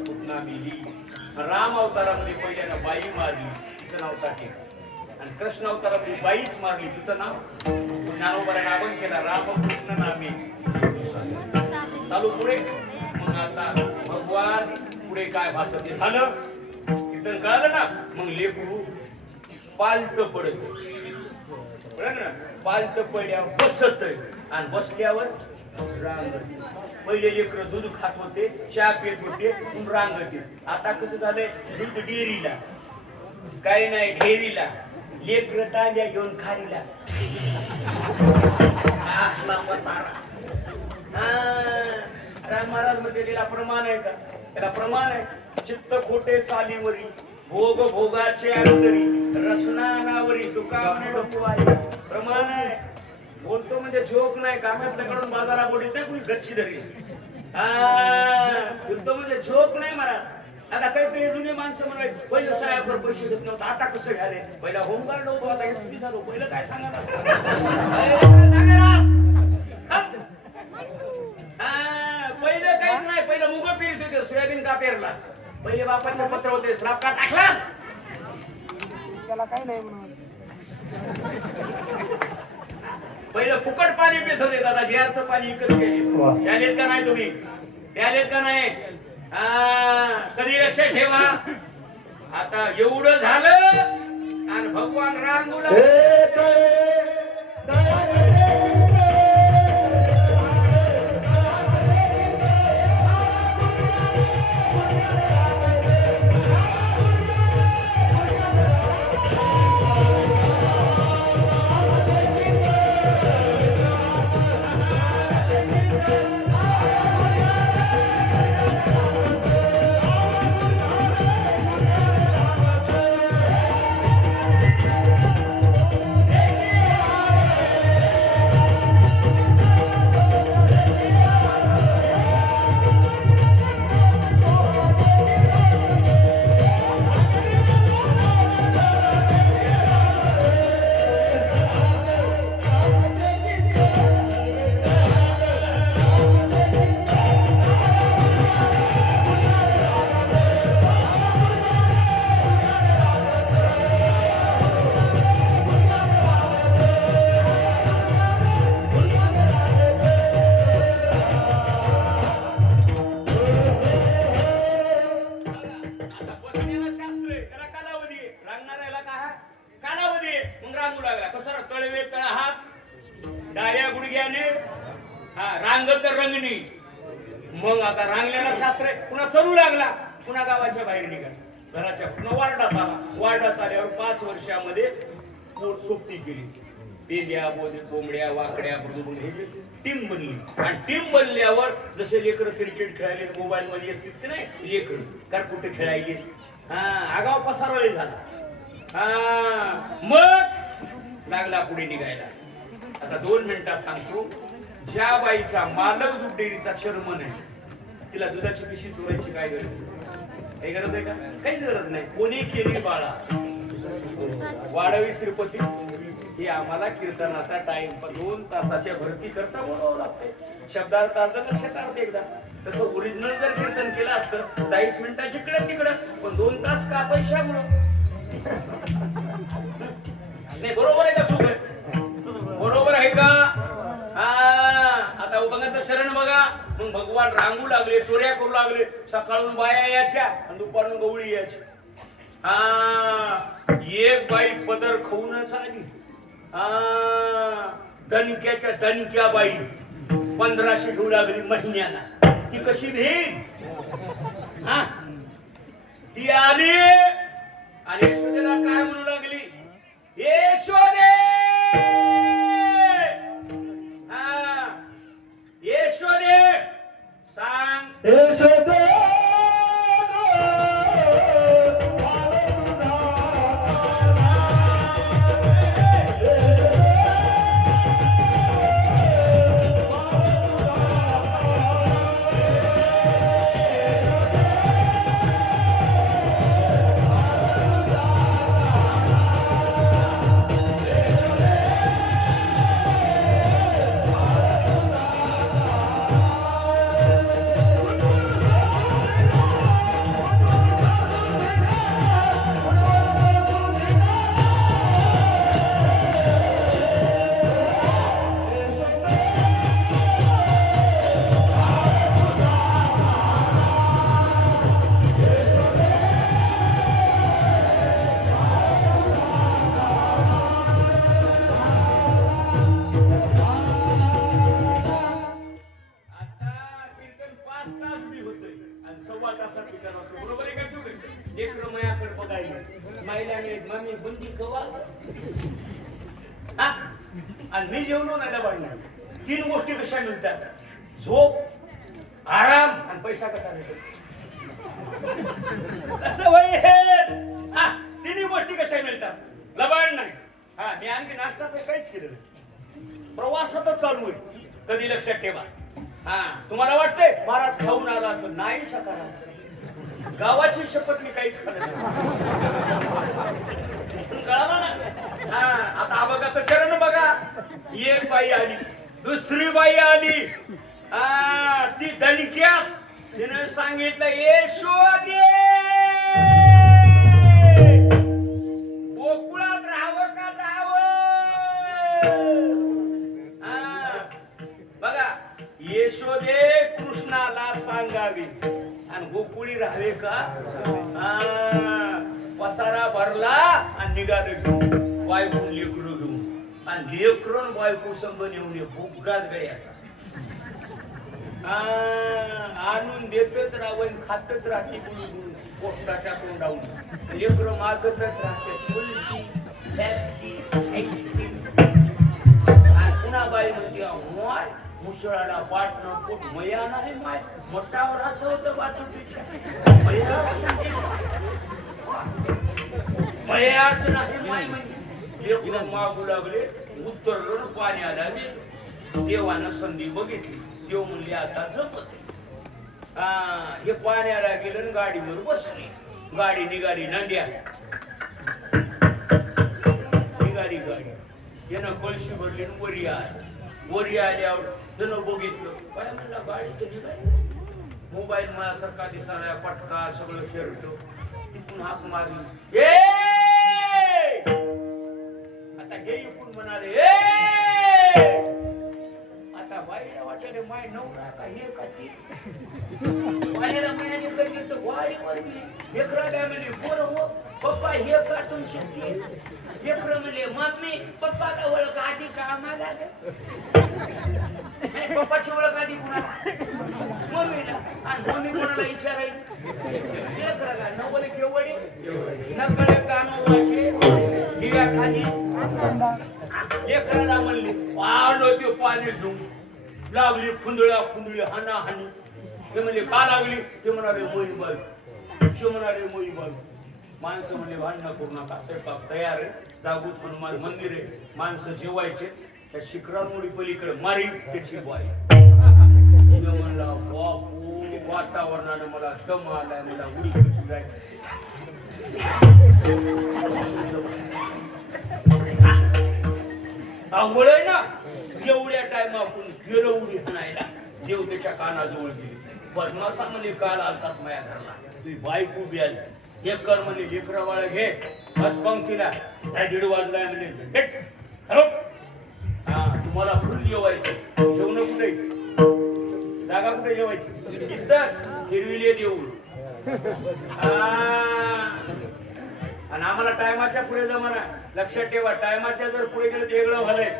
पुन्हा मिली. राम अवतारामध्ये पहिल्यानं बाई मारली, तिचं नाव टाके. आणि कृष्ण अवतारामध्ये बाईच मारली, तिचं नाव ज्ञानोबाला नावन केला रामकृष्ण नामे. चालू पुढे. मग आता भगवान पुढे काय भाषा ते झालं तिथं कळालं ना. मग लेकरू पालत पडत. पालत पडल्यावर बसत आणि बसल्यावर रांगत. पहिले लेकर दूध खात होते, चहा पित होते, रांगत. आता कसं झालंय, दूध डेअरीला, काही नाही डेअरीला. लेकर तांब्या घेऊन खारीला. असला पसारा. राम महाराज म्हणजे त्याला प्रमाण आहे का? त्याला प्रमाण आहे. चित्त खोटे चालीवरी, भोग भोगाचे अंतरी, रसना अनावरी, तुका म्हणे डोकू आली. प्रमाण आहे. बोलतो म्हणजे झोक नाही. कामातल्याकडून बाजारा बोलीत नाही कुणी गच्ची धरी. बोलतो म्हणजे झोक नाही महाराज. आता काही जुने माणसं म्हणाले पहिलं साहेबवर पैसे घेत नव्हतं, आता कसं घ्याले. पहिला होमगार्ड होतो, आता एसपी झालो. पहिलं काय सांगा पहिलं काहीच नाही. पहिलं मुग पेरत होते, सोयाबीन का पेरला. पहिले बापाचे पत्र होते, श्राप का टाकलास त्याला काही नाही म्हणून. पहिलं फुकट पाणी पित होते दादा. जिहारचं पाणी विकत घ्यायचे. द्यालेत का नाही तुम्ही? द्यालेत का नाही? कधी लक्षात ठेवा. आता एवढं झालं आणि भगवान रांगूला रांगत रंगणी. मग आता रांगल्याला शास्त्र पुन्हा चढू लागला. पुन्हा गावाच्या बाहेर निघाला. घराच्या पुन्हा वार्डात आला. वार्डात आल्यावर 5 वर्षामध्ये पोट सोबती केली. पेंड्या कोंबड्या वाकड्या हे जे टीम बनली. आणि टीम बनल्यावर जसे लेकर क्रिकेट खेळायले मोबाईल मध्ये असतील की नाही, लेकर कारण कुठे खेळायले. आगाव पसारळे झाला. मग लागला पुढे निघायला. आता 2 मिनिटात सांगतो. ज्या बाईचा मालक दूध डेअरीचा चेअरमन आहे, तिला दुधाची पिशवी चोरायची काय गरज? काही गरज आहे का? काहीच गरज नाही. कोणी केली बाळा वाढवी श्रीपती. हे आम्हाला कीर्तनाचा टाइम 2 तासाच्या भरती करता बोलावं लागते. शब्दार्थ लक्षात आलं एकदा. तसं ओरिजिनल जर कीर्तन केलं असतं 40 मिनिटात जिकडं तिकडं, पण 2 तास का पैशामुळं नाही. बरोबर आहे का चूक आहे? बरोबर आहे का? आता उभंगाचं शरण बघा. मग भगवान रांगू लागले, चोऱ्या करू लागले. सकाळून बाया यायच्या आणि दुपारून गवळी यायची. एक बाई पदर खाऊनच आली. दणक्याच्या दणक्या बाई 1500 घेऊ लागली महिन्याला. ती कशी भेट? ती आली आणि यशोदेला काय म्हणू लागली? यशोदे, यशोदे सांग. यशोदे हा? आणि मी जेवलो नाही लबाडणार. 3 गोष्टी कशा मिळतात? झोप, आराम आणि पैसा कसा मिळतो? असं वय हा, 3 गोष्टी कशा मिळतात? लबाड नाही. हा, मी आणखी नाश्ता काहीच केलं नाही. प्रवासातच चालू आहे. कधी लक्षात ठेवा. हा, तुम्हाला वाटतंय महाराज खाऊन आला असं? नाही सकाळ गावाची शपथ मी काहीच खाल्लं नाही. कळालं ना? हा, आता अभंगाचं चरण बघा. एक बाई आली, दुसरी बाई आली. हा, ती दणक्याच तिने सांगितलं, यशोदे गोकुळात राहावं का जावं? बघा, यशोदे कृष्णाला सांगावी आणि गोकुळी राहावे का? पसारा भरला आणि निघालं घेऊन बायको लेकरू घेऊन. आणि लेकरून बायको संग नेऊन भुगाच गयाचा. आणून देतच राहावं, खातच राहते पोटाच्या तोंडावून. लेकरं मागतच राहते कुल्फी, पेप्सी, आईस्क्रीम. आणि पुन्हा बाई म्हणते, माय मुसळाला पाटणं पोट मया नाही माय, मोठावर असं होतं बाजूच्या मयाच नाही माय. म्हणजे लेकरं मागू लागले, उतरलं पाणी आला. देवानं संधी बघितली. देव म्हणले आता जमत. हे पाण्याला गेलं, गाडीवर बसले. गाडी निघाली नांद्या. निघाली गाडी. त्यानं कळशी भरली वरी आली. वरी आल्यावर त्यानं बघितलं, काय म्हणला गाडी तर निघाली. मोबाईल माझ्यासारखा दिसायला, पटका सगळं शर्ट. तिथून हाक मारली. आता हे इकडून म्हणाले, आता बाईला वाटले माय नवरा का हे का ती. बाहेर मायाने कधी तर वाडीवर गेली. लेकरं काय म्हणले, बोर हो पप्पा हे का तुमची ती. लेकरं म्हणले, मम्मी पप्पा का ओळख आधी का आम्हाला? पप्पाची ओळख आधी कुणाला? मम्मीला. आणि मम्मी कोणाला विचारायची? लेकरं का नवले केवढे नकळे कानवाचे दिव्याखाली. लेकराला म्हणले, आलो ते पाणी घेऊन लावली खुंदळ्या हाना हानी. ते म्हणले का लागली? ते म्हणाले मोई बाजू. ते म्हणाले मोई बाजू. माणसं म्हणले भांडणं करू नका, स्वयंपाक तयार आहे. जागृत हनुमान मंदिर आहे. माणसं जेवायचे. त्या शिखरामुळी पलीकडे मारी त्याची बाई. म्हणला बापू, वातावरणानं मला दम आलाय, मला उडी जाय. आवड आहे ना. एवढ्या टाइम आपण गेलो उडी हाणायला. देव त्याच्या कानाजवळ गेली. बदमासा म्हणजे काल आलतास माया घरला, तुझी बायको बी आली. एक कर म्हणजे लेकरा वाळा घे, बस पंक्तीला. त्या 1:30 वाजलाय म्हणजे हॅलो. हा, तुम्हाला फुल जेवायचं. जेवण कुठे? जागा कुठे जेवायची? इथंच हिरविले देऊळ. आणि आम्हाला टायमाच्या पुढे जमाना. लक्षात ठेवा, टायमाच्या जर पुढे गेलं तर वेगळं झालंय.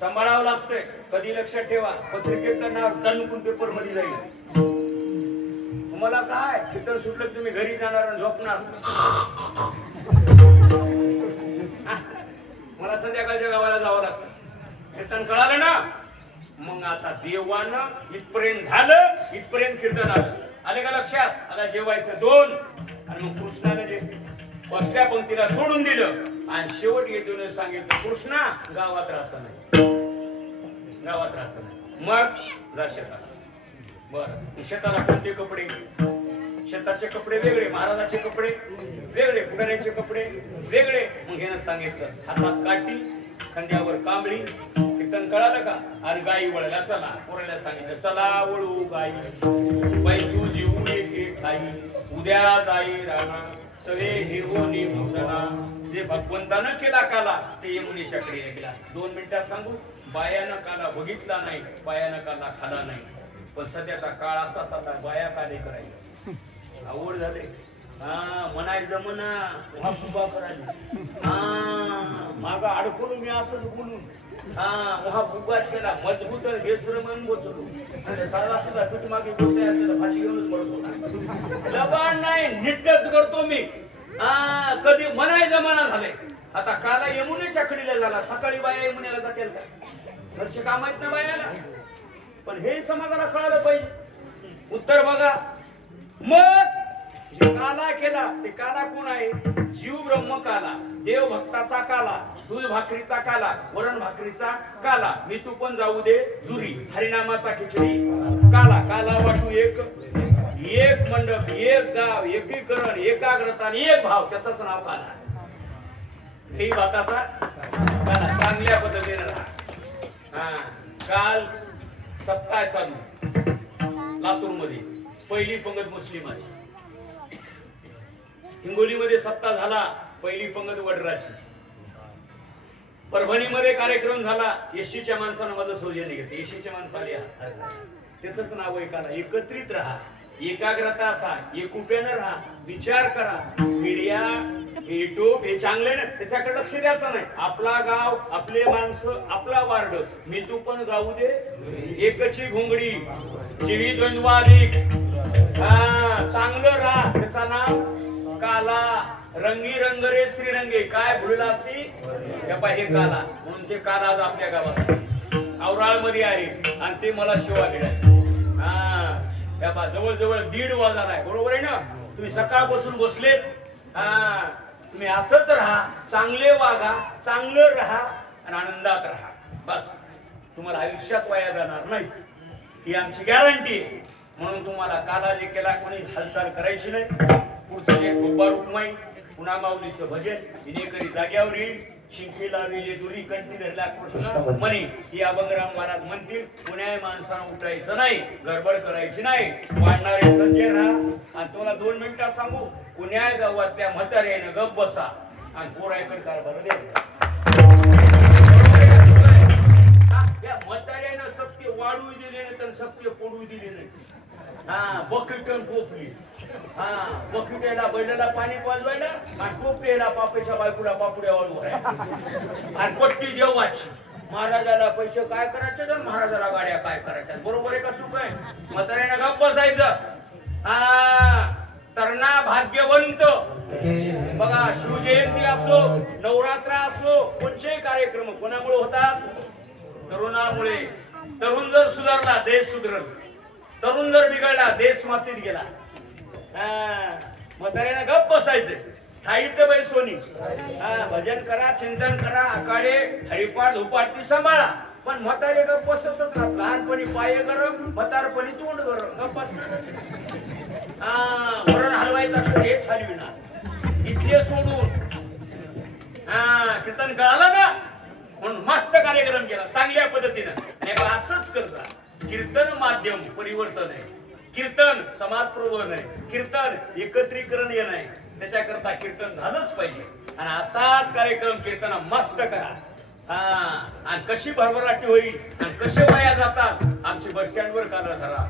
सांभाळावं लागतंय. कधी लक्षात ठेवा, पत्रिकेचं नाव दणकून पेपर मध्ये जाईल. तुम्हाला काय कीर्तन सुटलं की तुम्ही घरी जाणार आणि झोपणार. मला संध्याकाळच्या गावाला जावं लागतं. कीर्तन कळालं ना. मग आता देवानं इथपर्यंत झालं, इथपर्यंत कीर्तन आलं. आले का लक्षात? आता जेवायचं 2. आणि मग कृष्णाने जे बसल्या पंक्तीला सोडून दिलं आणि शेवट येऊन सांगितलं, कृष्णा गावात राहायचं नाही, गावात राहायचं नाही. मग जा शेतात. बरं, शेताला कोणते कपडे? शेताचे कपडे वेगळे, महाराजाचे कपडे वेगळे, पुढाऱ्याचे कपडे वेगळे. मग यानं सांगितलं, हातात काठी, खांद्यावर कांबळी. कीर्तन कळालं का? आणि गाई वळल्या चला. पोराला सांगितलं, चला वळू गाई, पैसू जीवू एक खाई, उद्या जाई राणा सवे हिरवोनी भूषणा. जे भगवंतानं केला काला ते यमुनेच्याकडे गेला. 2 मिनिटात सांगू, बायानं काला बघितला नाही, बायानं काला खाला नाही. पण सध्याचा काळ असा आता बाया काले करायला आवड झाले. म्हणायचं म्हणा उभा करायला. माग अडकून मी असंच बोलून उभाच केला. मजबूत घेस्त्र म्हणून बोलतो. साधा सुद्धा पीठ मागे बसाय फाशी घेऊनच पडतो. लबाड नाही, निट्टच करतो मी. कधी मनाय जमाना झाले. आता काला यमुनेच्या कडीला झाला. सकाळी बाया यमुनेला जातील का? घरचे काम आहेत ना बायाला. पण हे समाजाला कळालं पाहिजे. उत्तर बघा. मग जे काला केला ते काला कोण आहे? जीव ब्रह्म काला, देव भक्ताचा काला, दूध भाकरीचा काला, वरण भाकरीचा काला, मी तू पण जाऊ दे दुरी, हरिनामाचा खिचडी काला. काला वाटू एक, एक मंडप, एक गाव, एकीकरण, एकाग्रता आणि एक भाव, त्याचंच नाव काला. ही भाताचा काला. चांगल्या पद्धतीने राहा. काल सप्ताह चालू लातूर मध्ये, पहिली पंगत मुस्लिमाची. हिंगोलीमध्ये सप्ताह झाला, पहिली पंगत वडराची. परभणीमध्ये कार्यक्रम झाला, एसटीच्या माणसानं माझं सौजन्य घेतलं. एसटीच्या माणसाला त्याच नाव आहे काला. एकत्रित राहा, एकाग्रता राहा, एकुप्यानं राहा, विचार करा. मीडिया, युट्यूब हे चांगले ना, त्याच्याकडे लक्ष द्यायचं नाही. आपला गाव, आपले माणसं, आपला वार्ड, मी तू पण गाऊ दे एकची घोंगडी, जीवी द्वंद्वाधिक. चांगलं राहा, त्याचं नाव काला. रंगी रंग रे श्रीरंगे, काय भुललासी हे काला. म्हणून ते काला आज आपल्या गावात औराळ मध्ये आहे आणि ते मला शिवा दिला. जवळजवळ 1:30 वाजलाय. बरोबर आहे ना? तुम्ही सकाळपासून बसलेत. तुम्ही असंच राहा, चांगले वागा, चांगलं राहा आणि आनंदात राहा. बस तुम्हाला आयुष्यात वाया जाणार नाही, ही आमची गॅरंटी आहे. म्हणून तुम्हाला काला जे केला कोणी हालचाल करायची नाही. पुढचं जे गोपा रुक्माई, पुन्हा माऊलीचं भजन, विनेकरी जाग्यावर येईल. शिंपी लावलेली दुरी कंठी धरला कृष्ण म्हणे, ही अभंगराम महाराज म्हणतील. पुण्या माणसानं उठायचं नाही, गडबड करायची नाही, वाढणारे सज्जे राहा. आणि तुला 2 मिनिटं सांगू, पुण्या गावात त्या म्हाताऱ्यानं गप बसा आणि पोरायकडे कारभार द्यायचा. त्या म्हाताऱ्यानं सत्य वाढू दिले नाही तर सत्य पडू दिले नाही. बकेटन टोपली. बकेटेला बैलाला पाणी पाजवायला आणि टोपलेला पापेच्या बायकुला पापुड्या वाळू आणि पट्टी जेवायची. महाराजाला पैसे काय करायचे तर महाराजाला गाड्या काय करायच्या. बरोबर आहे का चूक आहे? म्हाताऱ्यानं गप्प बसायचं. तरणा भाग्यवंत. बघा, शिवजयंती असो, नवरात्र असो, कोणतेही कार्यक्रम कोणामुळे होतात? तरुणामुळे. तरुण जर सुधारला, देश सुधरल. तरुण जर बिघडला, देश मातीत गेला. म्हाताऱ्यानं गप्प बसायचं. ठाईचं बाई सोनी. भजन करा, चिंतन करा, आकाडे, हरिपाठ, धुपाटी सांभाळा. पण म्हातारे गप्प बसतच राहत. लहानपणी पाय गरम, म्हातारपणी तोंड गरम. गप्प वरण हलवायचं असं हेच हलविणार. इथले सोडून कीर्तन कळालं ना, म्हणून मस्त कार्यक्रम केला चांगल्या पद्धतीनं. आणि असंच करता. कीर्तन माध्यम परिवर्तन आहे. कीर्तन समाज प्रबोधन आहे. कीर्तन एकत्रीकरण हे नाही. त्याच्याकरता कीर्तन झालंच पाहिजे. आणि असाच कार्यक्रम कीर्तन मस्त करा. आणि कशी भरभराटी होईल आणि कसे वाया जातात आमची बसस्टँडवर काना धरा.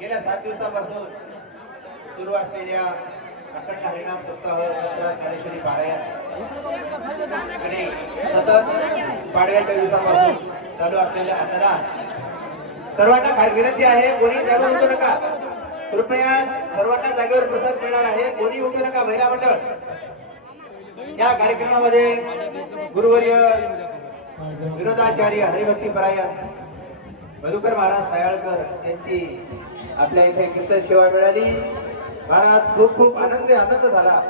गेल्या 7 दिवसापासून सुरू असलेल्या अखंड हरिनाम सप्ताह दसरा ज्ञानेश्वरी पारायण आणि सतत पाडव्याच्या दिवसापासून चालू असलेल्या अन्नदान सर्वांना खास विनंती आहे, कोणी जागेवर उठू नका. कृपया सर्वांना जागेवर प्रसाद मिळणार आहे, कोणी उठू नका. महिला मंडळ या कार्यक्रमामध्ये गुरुवर्य विनोदाचार्य हरिभक्ती परायण मधुकर महाराज सायळकर यांची आपल्या इथे कीर्तन सेवा मिळाली. महाराज खूप खूप आनंद झाला.